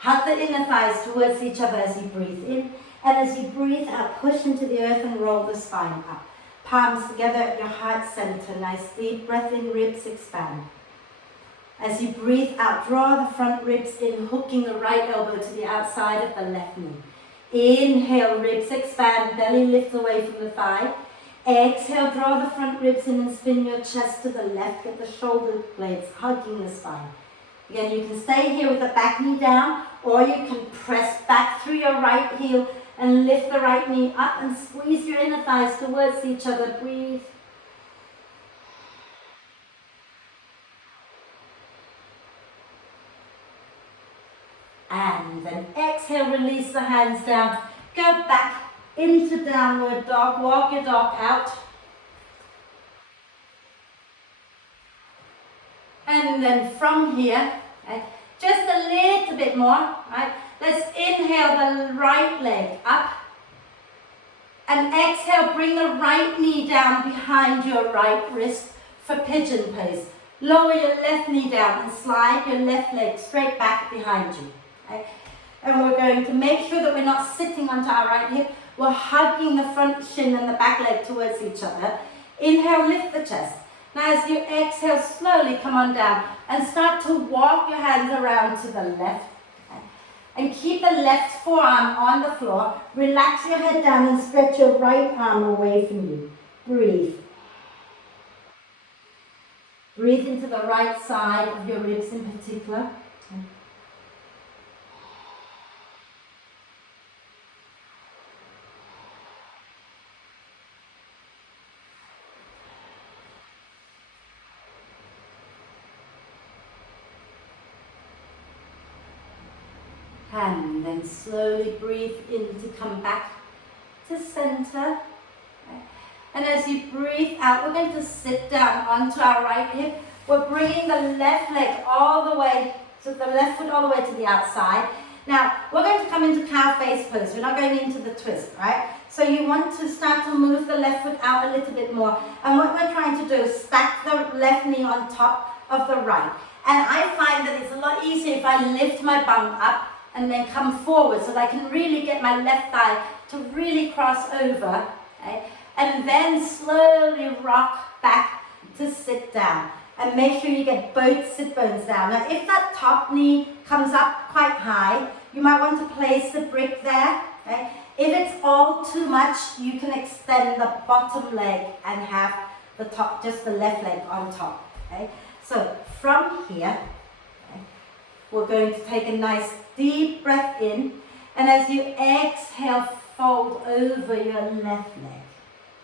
Hug the inner thighs towards each other as you breathe in. And as you breathe out, push into the earth and roll the spine up. Palms together at your heart center. Nice deep breath in, ribs expand. As you breathe out, draw the front ribs in, hooking the right elbow to the outside of the left knee. Inhale, ribs expand, belly lifts away from the thigh. Exhale, draw the front ribs in and spin your chest to the left. Get the shoulder blades hugging the spine. Again, you can stay here with the back knee down, or you can press back through your right heel and lift the right knee up and squeeze your inner thighs towards each other. Breathe. And then exhale, release the hands down. Go back into downward dog, walk your dog out. And then from here, okay, just a little bit more, right? Let's inhale the right leg up. And exhale, bring the right knee down behind your right wrist for pigeon pose. Lower your left knee down and slide your left leg straight back behind you. Okay? And we're going to make sure that we're not sitting onto our right hip. We're hugging the front shin and the back leg towards each other. Inhale, lift the chest. Now as you exhale, slowly come on down and start to walk your hands around to the left. Okay? And keep the left forearm on the floor. Relax your head down and stretch your right arm away from you. Breathe. Breathe into the right side of your ribs in particular. Okay? And then slowly breathe in to come back to center. Okay. And as you breathe out, we're going to sit down onto our right hip. We're bringing the left leg all the way, so the left foot all the way to the outside. Now, we're going to come into cow face pose. We're not going into the twist, right? So you want to start to move the left foot out a little bit more. And what we're trying to do is stack the left knee on top of the right. And I find that it's a lot easier if I lift my bum up and then come forward so that I can really get my left thigh to really cross over, okay? And then slowly rock back to sit down. And make sure you get both sit bones down. Now if that top knee comes up quite high, you might want to place the brick there, okay? If it's all too much, you can extend the bottom leg and have the top, just the left leg on top, okay? So from here, we're going to take a nice deep breath in, and as you exhale, fold over your left leg.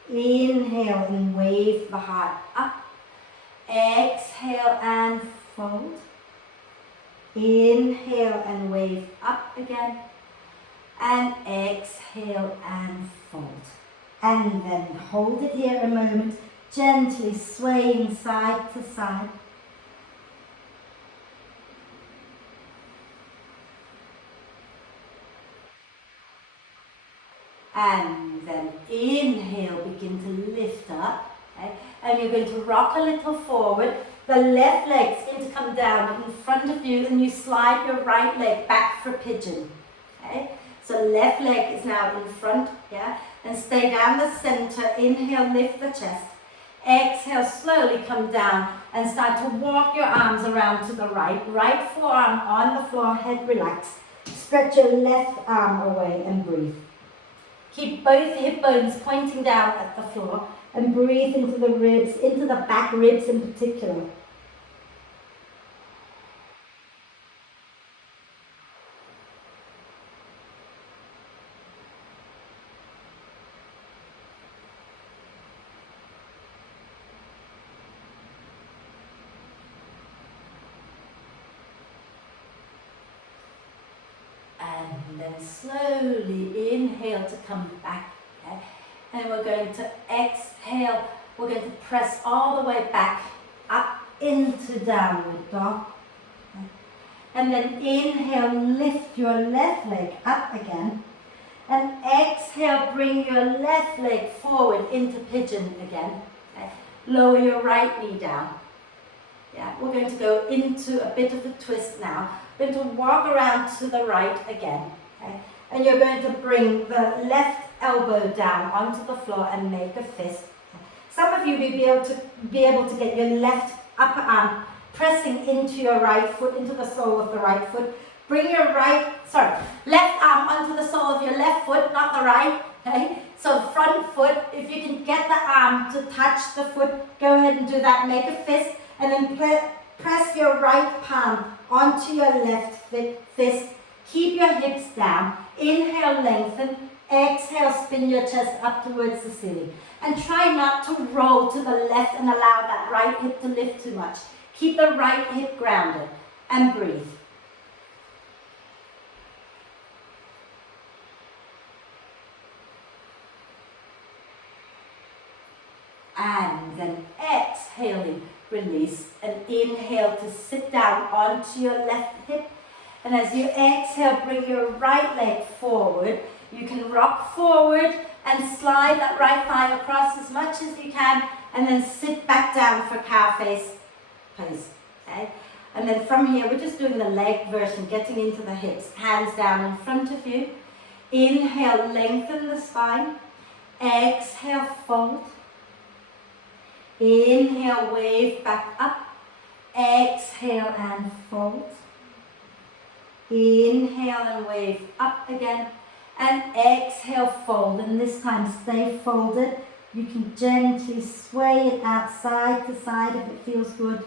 Inhale and wave the heart up. Exhale and fold. Inhale and wave up again. And exhale and fold. And then hold it here a moment, gently swaying side to side. And then inhale, begin to lift up. Okay? And you're going to rock a little forward. The left leg's going to come down in front of you, and you slide your right leg back for pigeon. Okay? So left leg is now in front, yeah? And stay down the center. Inhale, lift the chest. Exhale, slowly come down and start to walk your arms around to the right. Right forearm on the floor, head relaxed. Stretch your left arm away and breathe. Keep both hip bones pointing down at the floor and breathe into the ribs, into the back ribs in particular. And then slowly inhale to come back. Okay? And we're going to exhale. We're going to press all the way back up into downward dog. Okay? And then inhale, lift your left leg up again. And exhale, bring your left leg forward into pigeon again. Okay? Lower your right knee down. Yeah, we're going to go into a bit of a twist now. We're going to walk around to the right again. Okay? And you're going to bring the left elbow down onto the floor and make a fist. Okay? Some of you will be able to get your left upper arm pressing into your right foot, into the sole of the right foot. Bring your left arm onto the sole of your left foot, not the right. Okay? So front foot, if you can get the arm to touch the foot, go ahead and do that. Make a fist. And then press your right palm onto your left fist. Keep your hips down. Inhale, lengthen. Exhale, spin your chest up towards the ceiling. And try not to roll to the left and allow that right hip to lift too much. Keep the right hip grounded and breathe. And then exhaling. Release and inhale to sit down onto your left hip. And as you exhale, bring your right leg forward. You can rock forward and slide that right thigh across as much as you can, and then sit back down for cow face pose. Okay? And then from here, we're just doing the leg version, getting into the hips. Hands down in front of you. Inhale, lengthen the spine. Exhale, fold. Inhale, wave back up. Exhale and fold. Inhale and wave up again. And exhale, fold. And this time stay folded. You can gently sway it out side to side if it feels good.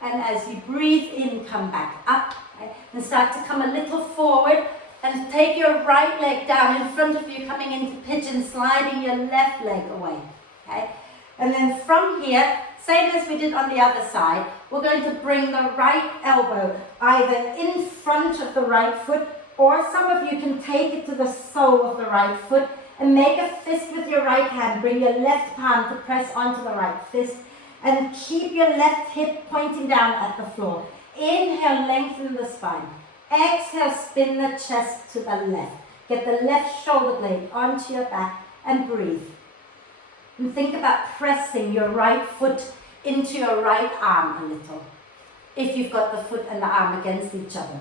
And as you breathe in, come back up, okay? And start to come a little forward and take your right leg down in front of you, coming into pigeon, sliding your left leg away. Okay? And then from here, same as we did on the other side, we're going to bring the right elbow either in front of the right foot, or some of you can take it to the sole of the right foot and make a fist with your right hand. Bring your left palm to press onto the right fist. And keep your left hip pointing down at the floor. Inhale, lengthen the spine. Exhale, spin the chest to the left. Get the left shoulder blade onto your back and breathe. And think about pressing your right foot into your right arm a little, if you've got the foot and the arm against each other.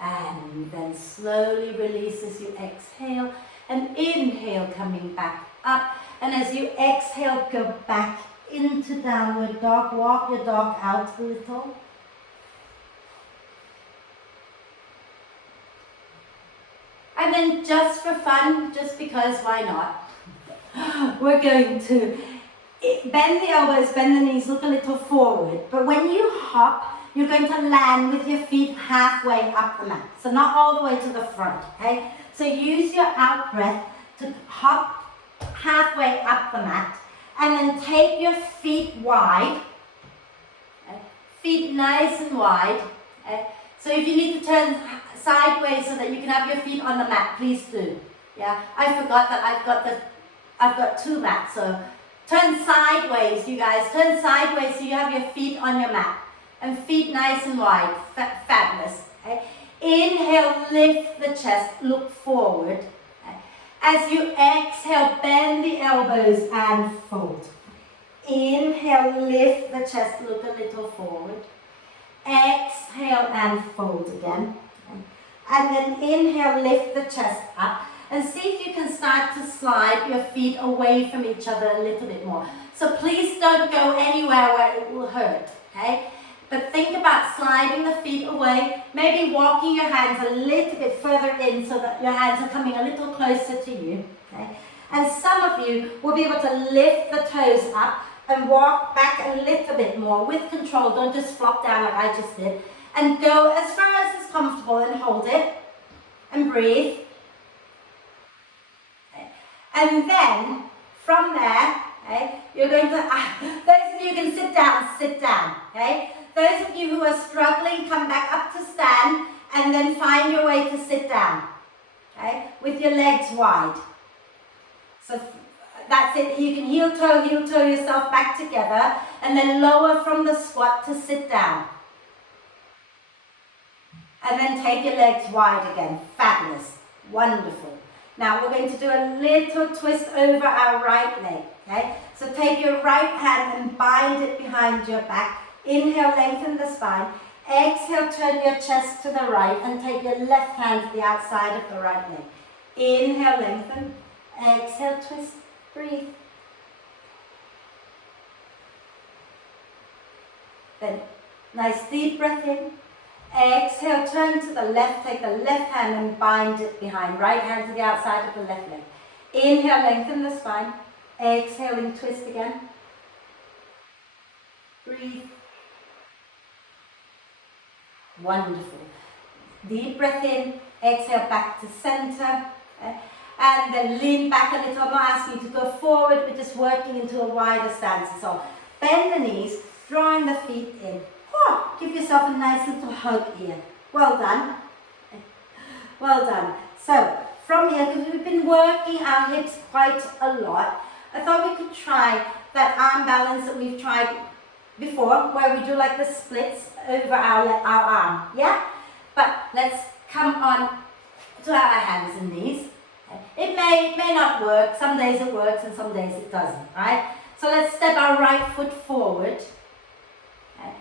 And then slowly release as you exhale, and inhale, coming back up. And as you exhale, go back into downward dog. Walk your dog out a little. And then just for fun, just because, why not? We're going to bend the elbows, bend the knees, look a little forward. But when you hop, you're going to land with your feet halfway up the mat. So not all the way to the front, okay? So use your out breath to hop halfway up the mat. And then take your feet wide feet nice and wide. Okay? So if you need to turn sideways so that you can have your feet on the mat, please do. Yeah, I forgot that I've got 2 mats, so turn sideways, you guys. Turn sideways so you have your feet on your mat. And feet nice and wide. Fabulous. Okay? Inhale, lift the chest, look forward. Okay? As you exhale, bend the elbows and fold. Inhale, lift the chest, look a little forward. Exhale and fold again. Okay? And then inhale, lift the chest up. And see if you can start to slide your feet away from each other a little bit more. So please don't go anywhere where it will hurt. Okay? But think about sliding the feet away, maybe walking your hands a little bit further in so that your hands are coming a little closer to you. Okay? And some of you will be able to lift the toes up and walk back a little bit more with control. Don't just flop down like I just did. And go as far as is comfortable and hold it. And breathe. Okay. And then, from there, okay, you're going to, those of you who can sit down, okay? Those of you who are struggling, come back up to stand and then find your way to sit down, okay? With your legs wide. So that's it. You can heel toe yourself back together and then lower from the squat to sit down. And then take your legs wide again. Fabulous. Wonderful. Now we're going to do a little twist over our right leg, okay? So take your right hand and bind it behind your back. Inhale, lengthen the spine. Exhale, turn your chest to the right and take your left hand to the outside of the right leg. Inhale, lengthen. Exhale, twist. Breathe. Then, nice deep breath in. Exhale, turn to the left. Take the left hand and bind it behind. Right hand to the outside of the left leg. Inhale, lengthen the spine. Exhaling, twist again. Breathe. Wonderful. Deep breath in, exhale back to center, and then lean back a little. I'm not asking you to go forward, we're just working into a wider stance. So bend the knees, drawing the feet in. Oh, give yourself a nice little hug here. Well done. Well done. So from here, because we've been working our hips quite a lot, I thought we could try that arm balance that we've tried before, where we do like the splits over our arm, yeah? But let's come on to our hands and knees. It may not work. Some days it works and some days it doesn't, right? So let's step our right foot forward. Okay?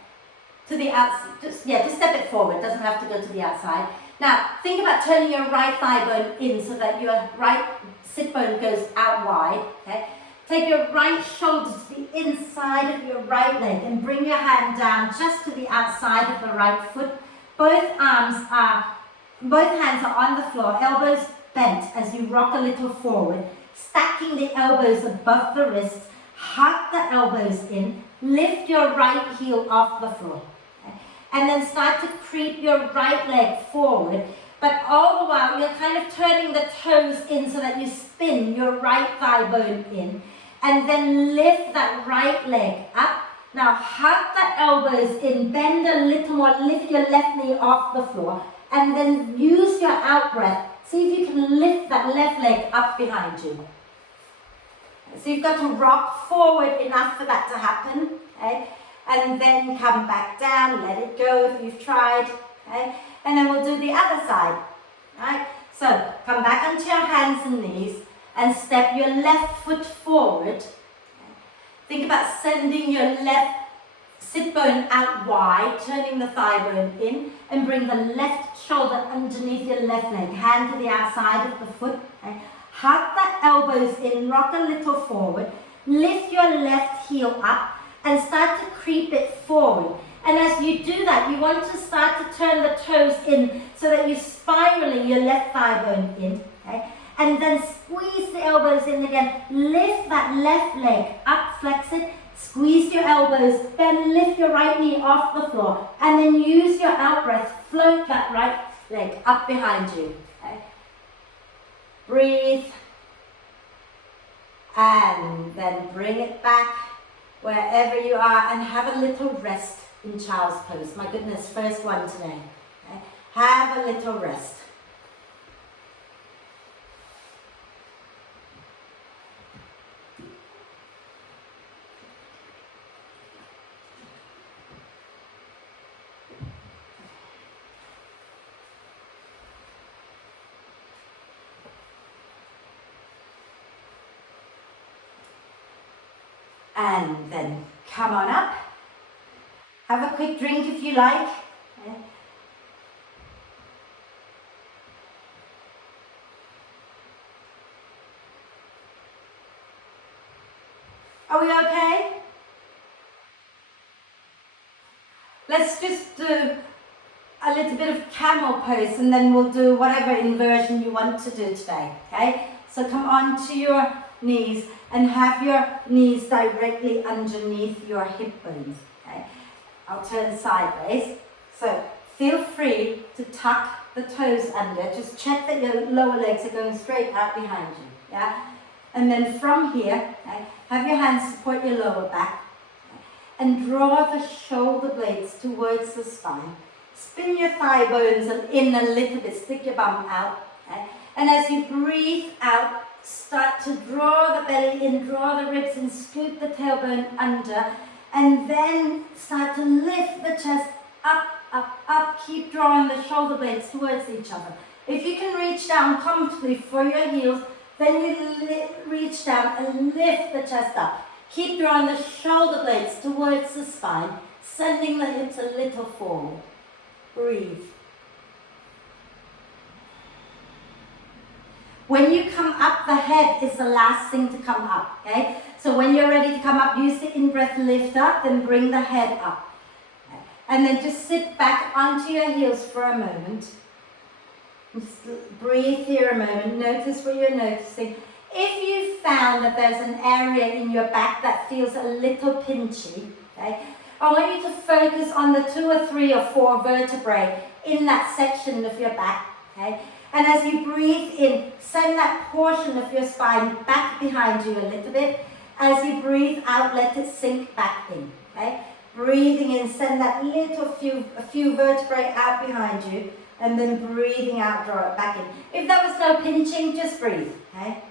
To the outside, just step it forward. It doesn't have to go to the outside. Now, think about turning your right thigh bone in so that your right sit bone goes out wide, okay? Take your right shoulder to the inside of your right leg and bring your hand down just to the outside of the right foot. Both hands are on the floor, elbows bent as you rock a little forward, stacking the elbows above the wrists, hug the elbows in, lift your right heel off the floor. Okay? And then start to creep your right leg forward, but all the while you're kind of turning the toes in so that you spin your right thigh bone in. And then lift that right leg up. Now hug the elbows in, bend a little more, lift your left knee off the floor. And then use your out breath. See if you can lift that left leg up behind you. So you've got to rock forward enough for that to happen. Okay? And then come back down, let it go if you've tried. Okay? And then we'll do the other side. Right? So come back onto your hands and knees. And step your left foot forward. Think about sending your left sit bone out wide, turning the thigh bone in, and bring the left shoulder underneath your left leg. Hand to the outside of the foot. Okay. Hug the elbows in, rock a little forward. Lift your left heel up and start to creep it forward. And as you do that, you want to start to turn the toes in so that you're spiraling your left thigh bone in. Okay. And then squeeze the elbows in again. Lift that left leg up, flex it. Squeeze your elbows, then lift your right knee off the floor. And then use your out breath, float that right leg up behind you. Okay. Breathe. And then bring it back wherever you are and have a little rest. in child's pose. My goodness, first one today. Okay? Have a little rest. And then come on up. Have a quick drink if you like. Okay. Are we okay? Let's just do a little bit of camel pose and then we'll do whatever inversion you want to do today, okay? So come on to your knees and have your knees directly underneath your hip bones, okay? I'll turn sideways. So feel free to tuck the toes under. Just check that your lower legs are going straight out behind you, yeah? And then from here, okay, have your hands support your lower back, okay, and draw the shoulder blades towards the spine. Spin your thigh bones in a little bit, stick your bum out, okay? And as you breathe out, start to draw the belly in, draw the ribs in, scoop the tailbone under, and then start to lift the chest up, up, up. Keep drawing the shoulder blades towards each other. If you can reach down comfortably for your heels, then you reach down and lift the chest up. Keep drawing the shoulder blades towards the spine, sending the hips a little forward. Breathe. When you come up, the head is the last thing to come up, okay? So when you're ready to come up, use the in-breath, lift up, then bring the head up. Okay? And then just sit back onto your heels for a moment. Just breathe here a moment, notice what you're noticing. If you found that there's an area in your back that feels a little pinchy, okay, I want you to focus on the 2 or 3 or 4 vertebrae in that section of your back, okay? And as you breathe in, send that portion of your spine back behind you a little bit. As you breathe out, let it sink back in, okay? Breathing in, send that a few vertebrae out behind you, and then breathing out, draw it back in. If there was no pinching, just breathe, okay?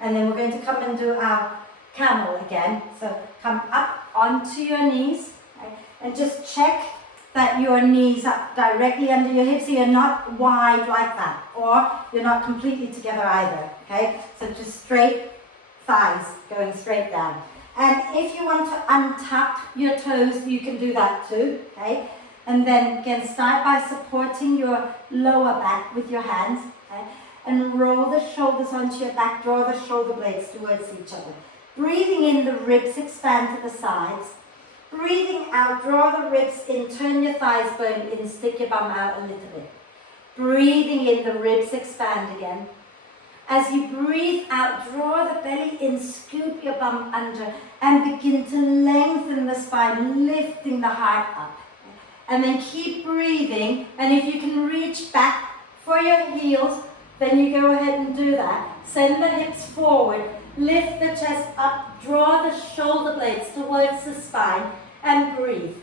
And then we're going to come and do our camel again. So come up onto your knees, okay? And just check that your knees are directly under your hips, so you're not wide like that, or you're not completely together either, okay? So just straight thighs going straight down. And if you want to untuck your toes, you can do that too, okay? And then again, start by supporting your lower back with your hands, okay? And roll the shoulders onto your back, draw the shoulder blades towards each other. Breathing in, the ribs expand to the sides. Breathing out, draw the ribs in, turn your thighs bone in, stick your bum out a little bit. Breathing in, the ribs expand again. As you breathe out, draw the belly in, scoop your bum under, and begin to lengthen the spine, lifting the heart up. And then keep breathing, and if you can reach back for your heels, then you go ahead and do that. Send the hips forward, lift the chest up, draw the shoulder blades towards the spine, and breathe.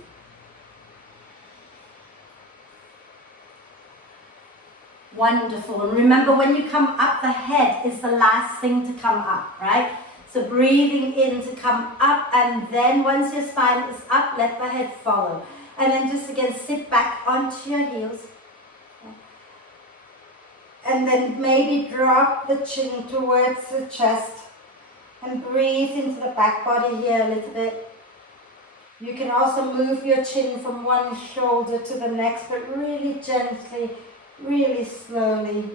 Wonderful. And remember, when you come up, the head is the last thing to come up, right? So breathing in to come up, and then once your spine is up, let the head follow. And then just again, sit back onto your heels. And then maybe drop the chin towards the chest and breathe into the back body here a little bit. You can also move your chin from one shoulder to the next, but really gently, really slowly.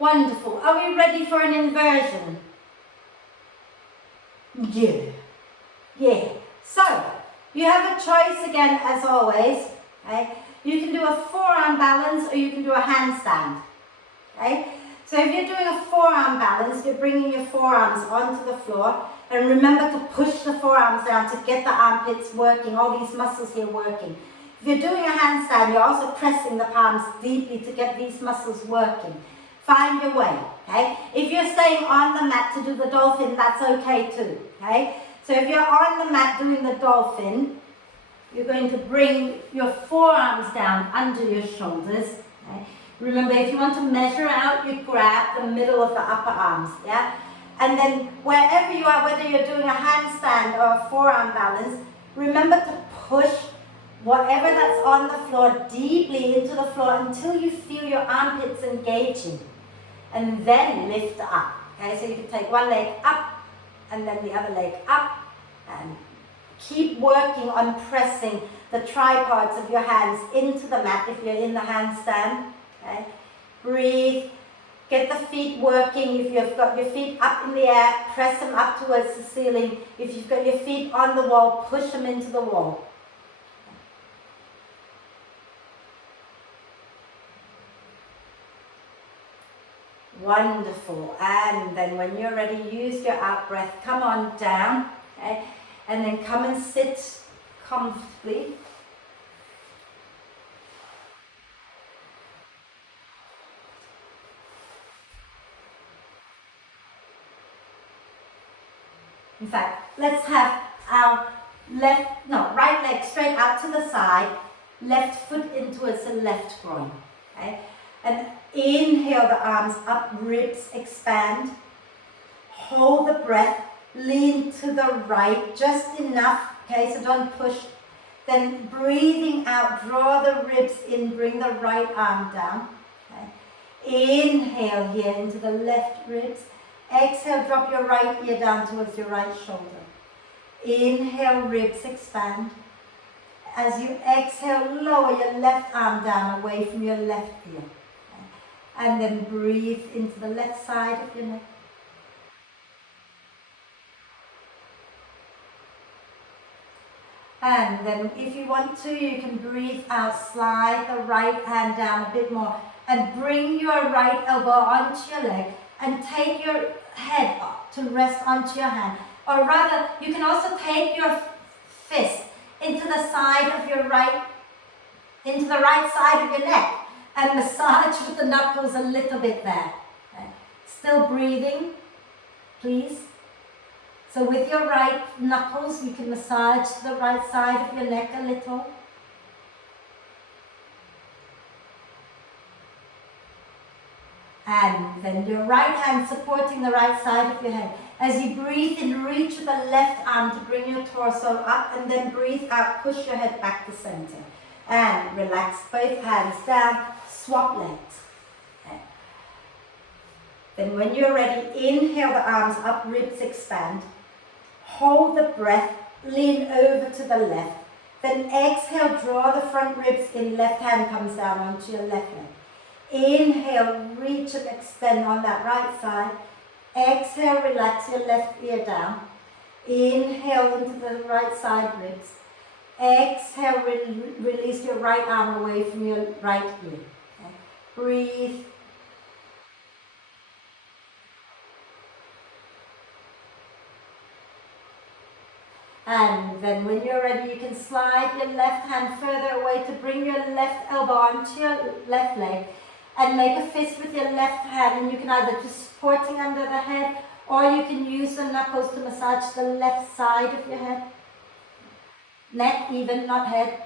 Wonderful. Are we ready for an inversion? Yeah. So, you have a choice again, as always. Okay? You can do a forearm balance or you can do a handstand. Okay? So if you're doing a forearm balance, you're bringing your forearms onto the floor, and remember to push the forearms down to get the armpits working, all these muscles here working. If you're doing a handstand, you're also pressing the palms deeply to get these muscles working. Find your way, okay? If you're staying on the mat to do the dolphin, that's okay too, okay? So if you're on the mat doing the dolphin, you're going to bring your forearms down under your shoulders, okay? Remember, if you want to measure out, you grab the middle of the upper arms, yeah? And then wherever you are, whether you're doing a handstand or a forearm balance, remember to push whatever that's on the floor deeply into the floor until you feel your armpits engaging. And then lift up. Okay, so you can take one leg up and then the other leg up, and keep working on pressing the tripods of your hands into the mat if you're in the handstand. Okay, breathe. Get the feet working. If you've got your feet up in the air, press them up towards the ceiling. If you've got your feet on the wall, push them into the wall. Wonderful. And then when you're ready, use your out breath. Come on down. Okay? And then come and sit comfortably. In fact, let's have our right leg straight out to the side, left foot in towards the left groin. Okay? And inhale the arms up, ribs expand. Hold the breath, lean to the right, just enough, okay, so don't push. Then breathing out, draw the ribs in, bring the right arm down. Okay? Inhale here into the left ribs. Exhale, drop your right ear down towards your right shoulder. Inhale, ribs expand. As you exhale, lower your left arm down away from your left ear. And then breathe into the left side of your neck. And then if you want to, you can breathe out, slide the right hand down a bit more and bring your right elbow onto your leg and take your head up to rest onto your hand. Or rather, you can also take your fist into the side of your right, into the right side of your neck and massage with the knuckles a little bit there. Okay. Still breathing, please. So with your right knuckles, you can massage the right side of your neck a little. And then your right hand supporting the right side of your head. As you breathe in, reach with the left arm to bring your torso up, and then breathe out, push your head back to center. And relax both hands down, swap legs. Okay. Then when you're ready, inhale the arms up, ribs expand. Hold the breath, lean over to the left. Then exhale, draw the front ribs in, left hand comes down onto your left leg. Inhale, reach and extend on that right side. Exhale, relax your left ear down. Inhale into the right side ribs. Exhale, release your right arm away from your right ear. Okay. Breathe. And then when you're ready, you can slide your left hand further away to bring your left elbow onto your left leg and make a fist with your left hand, and you can either just supporting under the head or you can use the knuckles to massage the left side of your head. Neck even, not head.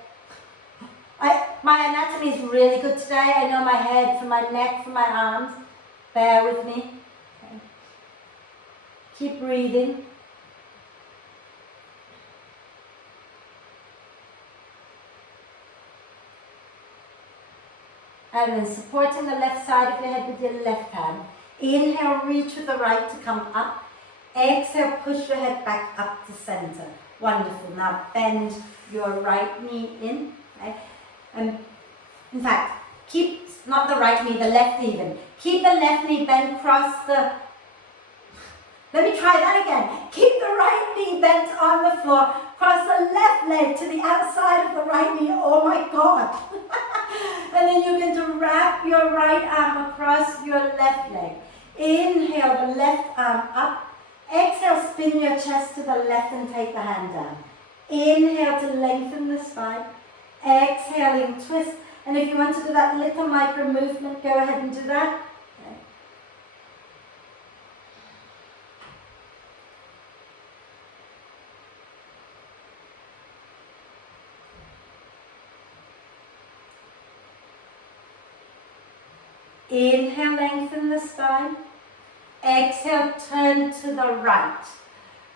My anatomy is really good today. I know my head from my neck, from my arms. Bear with me. Okay. Keep breathing. And then supporting the left side of your head with your left hand. Inhale, reach with the right to come up. Exhale, push your head back up to center. Wonderful. Now bend your right knee in. Okay? And in fact, keep, not the right knee, the left even. Keep the left knee bent across the... Let me try that again. Keep the right knee bent on the floor. Cross the left leg to the outside of the right knee. Oh my God. And then you're going to wrap your right arm across your left leg. Inhale the left arm up. Exhale, spin your chest to the left and take the hand down. Inhale to lengthen the spine. Exhaling, twist. And if you want to do that little micro movement, go ahead and do that. Inhale, lengthen the spine. Exhale, turn to the right.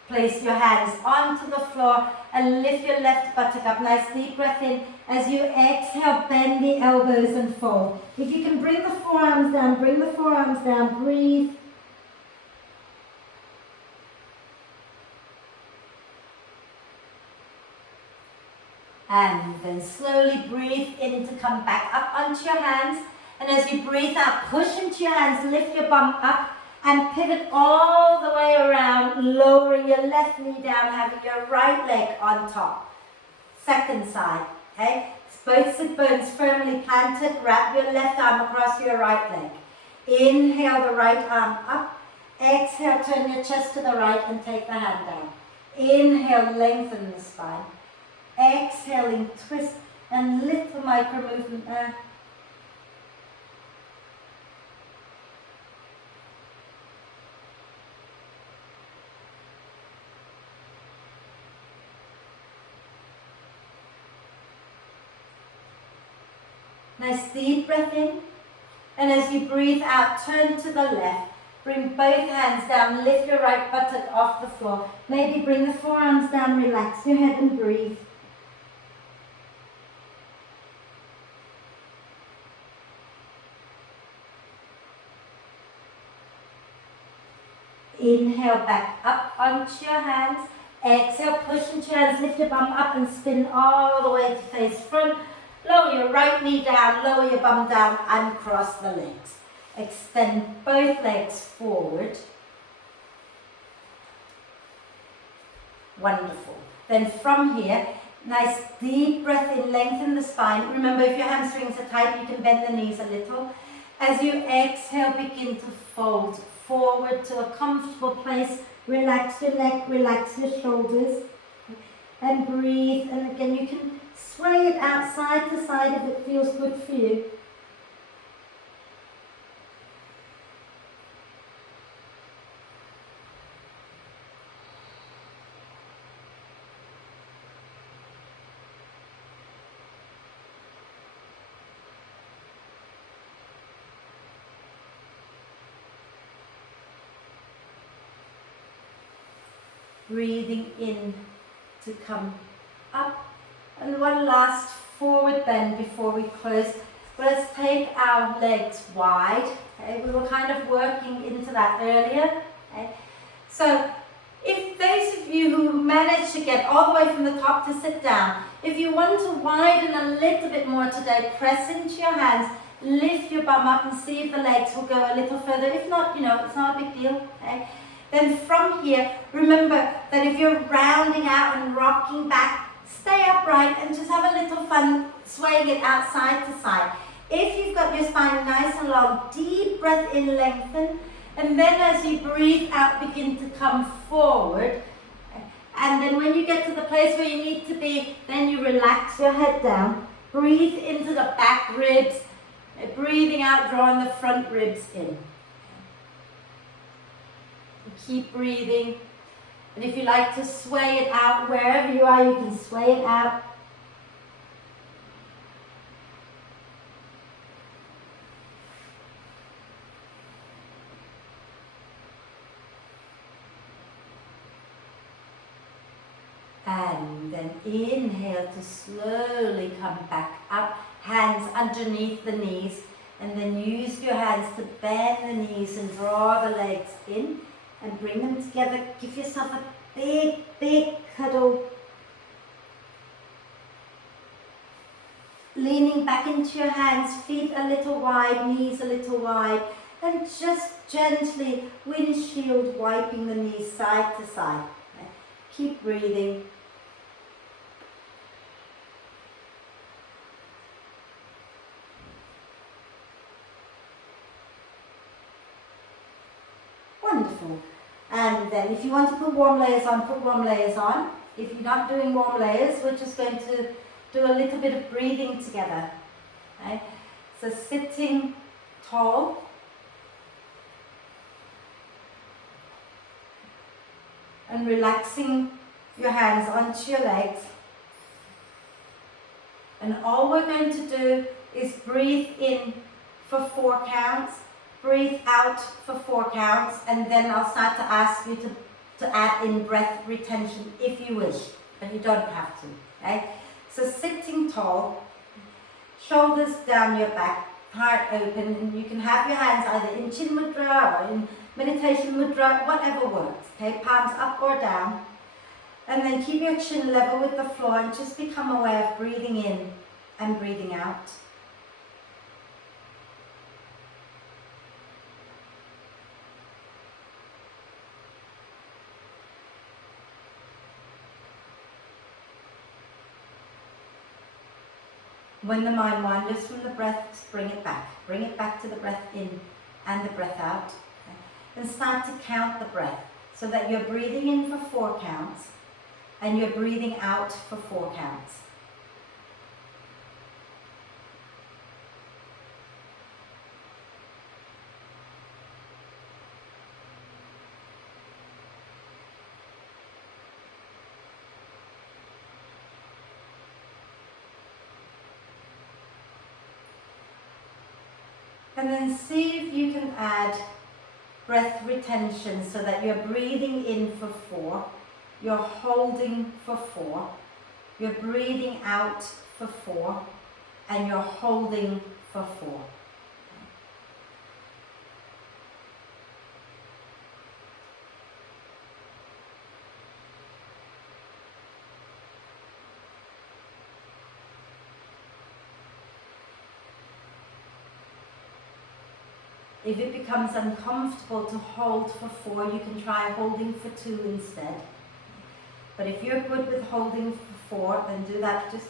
Place your hands onto the floor and lift your left buttock up. Nice deep breath in. As you exhale, bend the elbows and fold. If you can bring the forearms down, bring the forearms down. Breathe. And then slowly breathe in to come back up onto your hands. And as you breathe out, push into your hands, lift your bum up and pivot all the way around, lowering your left knee down, having your right leg on top. Second side, okay? Both sit bones firmly planted, wrap your left arm across your right leg. Inhale the right arm up. Exhale, turn your chest to the right and take the hand down. Inhale, lengthen the spine. Exhaling, twist and little micro movement there. Nice deep breath in, and as you breathe out, turn to the left. Bring both hands down, lift your right buttock off the floor. Maybe bring the forearms down, relax your head and breathe. Inhale back up onto your hands. Exhale, push into your hands, lift your bum up and spin all the way to face front. Lower your right knee down, lower your bum down, uncross the legs. Extend both legs forward. Wonderful. Then from here, nice deep breath in, lengthen the spine. Remember, if your hamstrings are tight, you can bend the knees a little. As you exhale, begin to fold forward to a comfortable place. Relax your neck, relax your shoulders. And breathe. And again, you can sway it out side to side if it feels good for you. Breathing in to come up. And one last forward bend before we close. Let's take our legs wide. Okay? We were kind of working into that earlier. Okay? So if those of you who managed to get all the way from the top to sit down, if you want to widen a little bit more today, press into your hands, lift your bum up and see if the legs will go a little further. If not, it's not a big deal. Okay? Then from here, remember that if you're rounding out and rocking back, stay upright and just have a little fun swaying it out side to side. If you've got your spine nice and long, deep breath in, lengthen. And then as you breathe out, begin to come forward. And then when you get to the place where you need to be, then you relax your head down. Breathe into the back ribs. Breathing out, drawing the front ribs in. Keep breathing. And if you like to sway it out, wherever you are, you can sway it out. And then inhale to slowly come back up, hands underneath the knees, and then use your hands to bend the knees and draw the legs in. And bring them together. Give yourself a big, big cuddle. Leaning back into your hands, feet a little wide, knees a little wide. And just gently windshield wiping the knees side to side. Keep breathing. Wonderful. And then if you want to put warm layers on, put warm layers on. If you're not doing warm layers, we're just going to do a little bit of breathing together. Okay? So sitting tall. And relaxing your hands onto your legs. And all we're going to do is breathe in for 4 counts, breathe out for 4 counts, and then I'll start to ask you to add in breath retention if you wish, but you don't have to. Okay? So sitting tall, shoulders down your back, heart open, and you can have your hands either in Chin Mudra or in Meditation Mudra, whatever works. Okay? Palms up or down. And then keep your chin level with the floor and just become aware of breathing in and breathing out. When the mind wanders from the breath, bring it back. Bring it back to the breath in and the breath out. Okay? And start to count the breath so that you're breathing in for 4 counts and you're breathing out for 4 counts. And then see if you can add breath retention so that you're breathing in for 4, you're holding for 4, you're breathing out for 4, and you're holding for 4. If it becomes uncomfortable to hold for 4, you can try holding for 2 instead. But if you're good with holding for 4, then do that just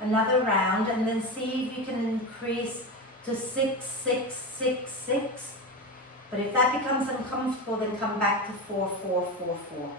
another round and then see if you can increase to 6, 6, 6, 6. But if that becomes uncomfortable, then come back to 4, 4, 4, 4.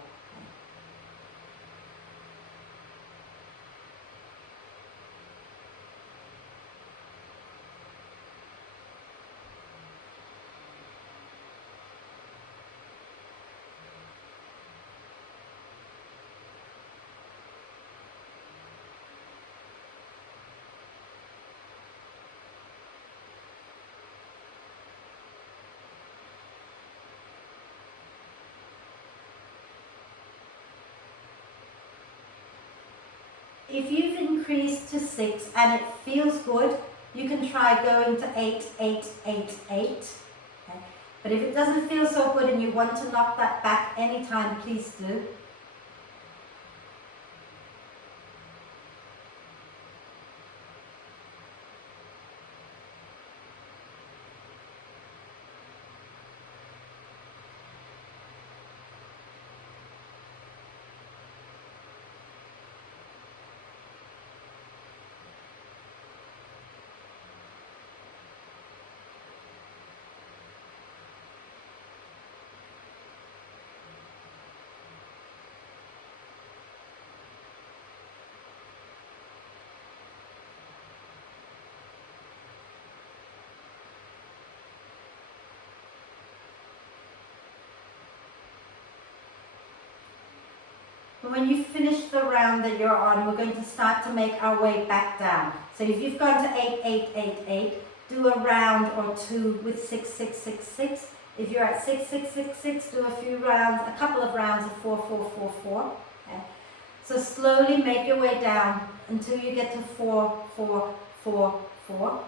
If you've increased to 6 and it feels good, you can try going to 8, 8, 8, 8. Okay? But if it doesn't feel so good and you want to knock that back anytime, please do. When you finish the round that you're on, we're going to start to make our way back down. So if you've gone to 8, 8, 8, 8, do a round or 2 with 6, 6, 6, 6. If you're at 6, 6, 6, 6, do a couple of rounds of 4, 4, 4, 4. Okay? So slowly make your way down until you get to 4, 4, 4, 4.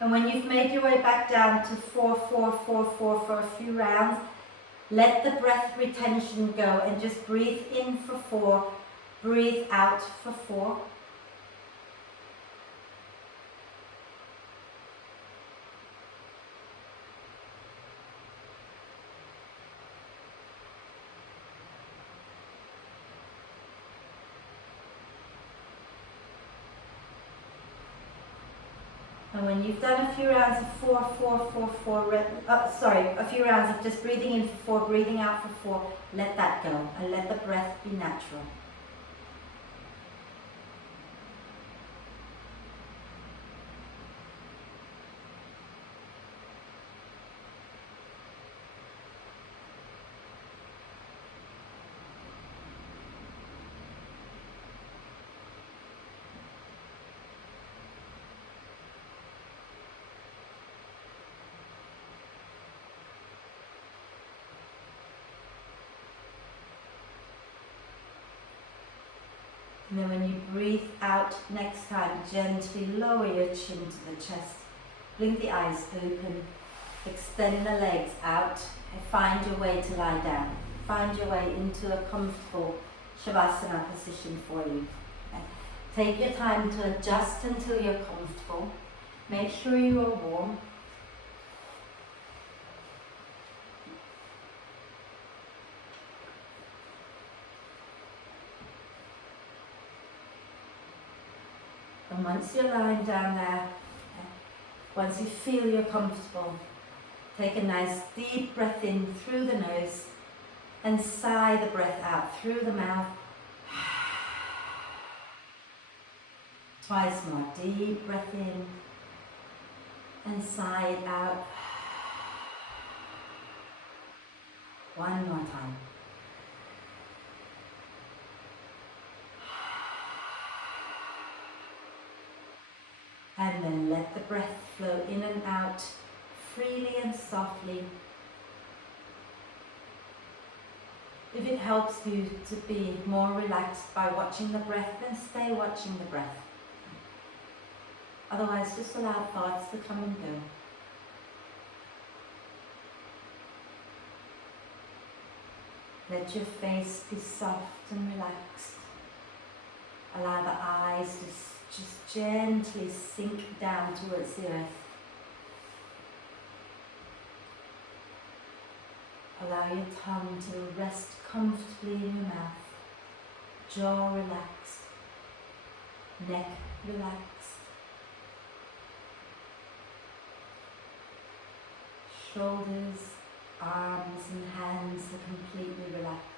And when you've made your way back down to 4, 4, 4, 4 for a few rounds, let the breath retention go and just breathe in for 4, breathe out for 4. And when you've done a few rounds of 4, 4, 4, 4, a few rounds of just breathing in for 4, breathing out for 4, let that go and let the breath be natural. And then when you breathe out next time, gently lower your chin to the chest. Blink the eyes open. Extend the legs out and find your way to lie down. Find your way into a comfortable Shavasana position for you. Okay. Take your time to adjust until you're comfortable. Make sure you are warm. And once you're lying down there, once you feel you're comfortable, take a nice deep breath in through the nose and sigh the breath out through the mouth. Twice more, deep breath in and sigh it out. One more time. And then let the breath flow in and out freely and softly. If it helps you to be more relaxed by watching the breath, then stay watching the breath. Otherwise, just allow thoughts to come and go. Let your face be soft and relaxed. Allow the eyes to just gently sink down towards the earth. Allow your tongue to rest comfortably in your mouth. Jaw relaxed. Neck relaxed. Shoulders, arms and hands are completely relaxed.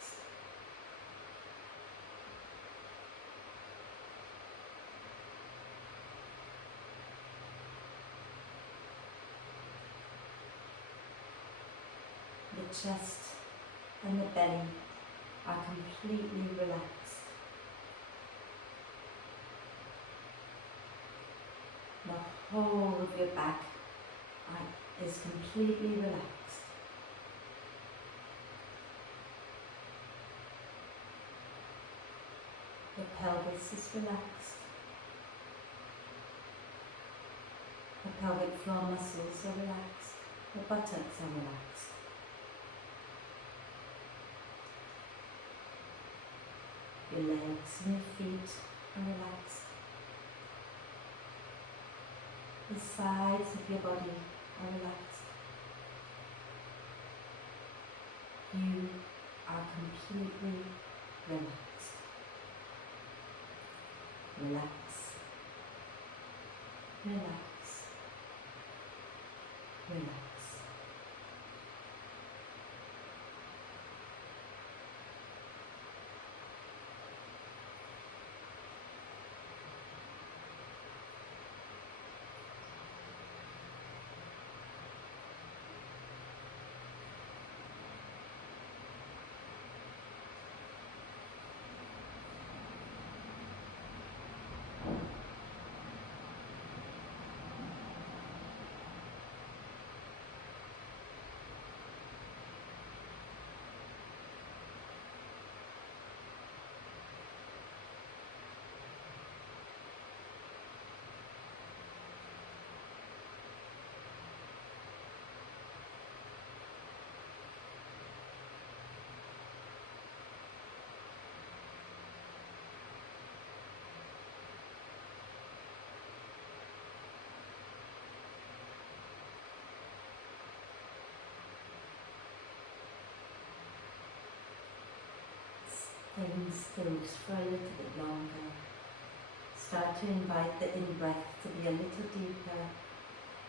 The chest and the belly are completely relaxed. The whole of your back is completely relaxed. The pelvis is relaxed. The pelvic floor muscles are relaxed. The buttocks are relaxed. Your legs and your feet are relaxed. The sides of your body are relaxed. You are completely relaxed. Relax. Relax. Relax. Staying still just for a little bit longer. Start to invite the in-breath to be a little deeper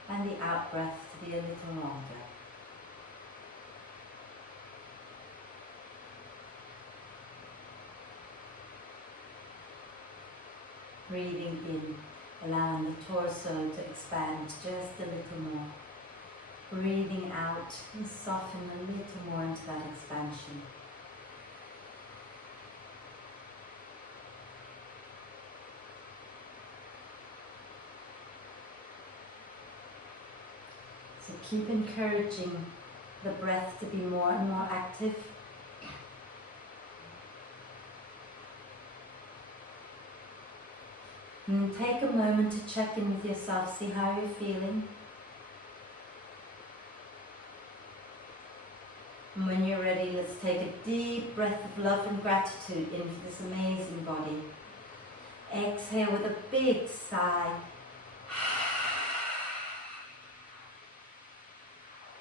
and the out breath to be a little longer. Breathing in, allowing the torso to expand just a little more. Breathing out and soften a little more into that expansion. So keep encouraging the breath to be more and more active. And then take a moment to check in with yourself, see how you're feeling. And when you're ready, let's take a deep breath of love and gratitude into this amazing body. Exhale with a big sigh.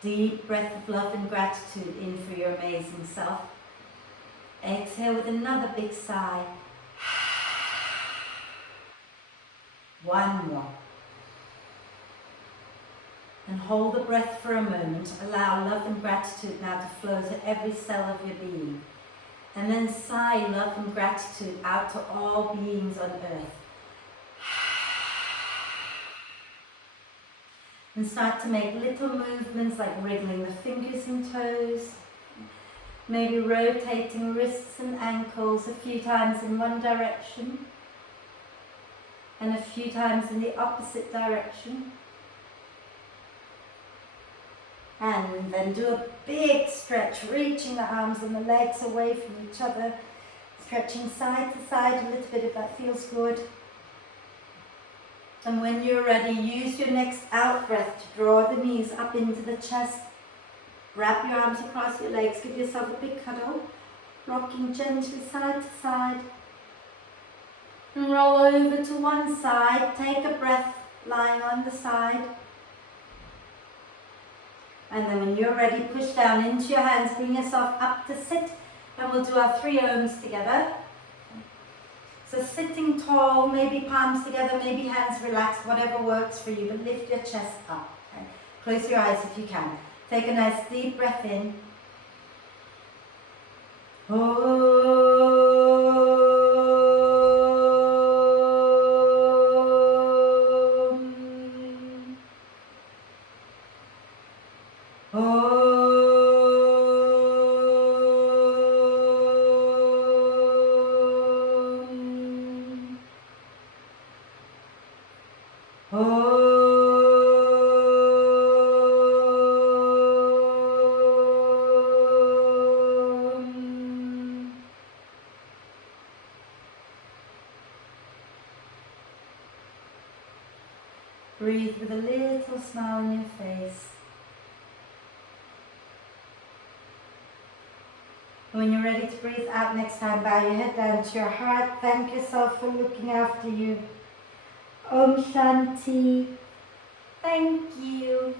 Deep breath of love and gratitude in for your amazing self. Exhale with another big sigh. One more. And hold the breath for a moment. Allow love and gratitude now to flow to every cell of your being. And then sigh love and gratitude out to all beings on earth. And start to make little movements like wriggling the fingers and toes. Maybe rotating wrists and ankles a few times in one direction. And a few times in the opposite direction. And then do a big stretch, reaching the arms and the legs away from each other. Stretching side to side a little bit if that feels good. And when you're ready, use your next out breath to draw the knees up into the chest. Wrap your arms across your legs, give yourself a big cuddle. Rocking gently side to side. And roll over to one side. Take a breath lying on the side. And then when you're ready, push down into your hands, bring yourself up to sit. And we'll do our 3 Oms together. So sitting tall, maybe palms together, maybe hands relaxed, whatever works for you, but lift your chest up. Okay? Close your eyes if you can. Take a nice deep breath in. Breathe with a little smile on your face. When you're ready to breathe out next time, bow your head down to your heart. Thank yourself for looking after you. Om Shanti. Thank you.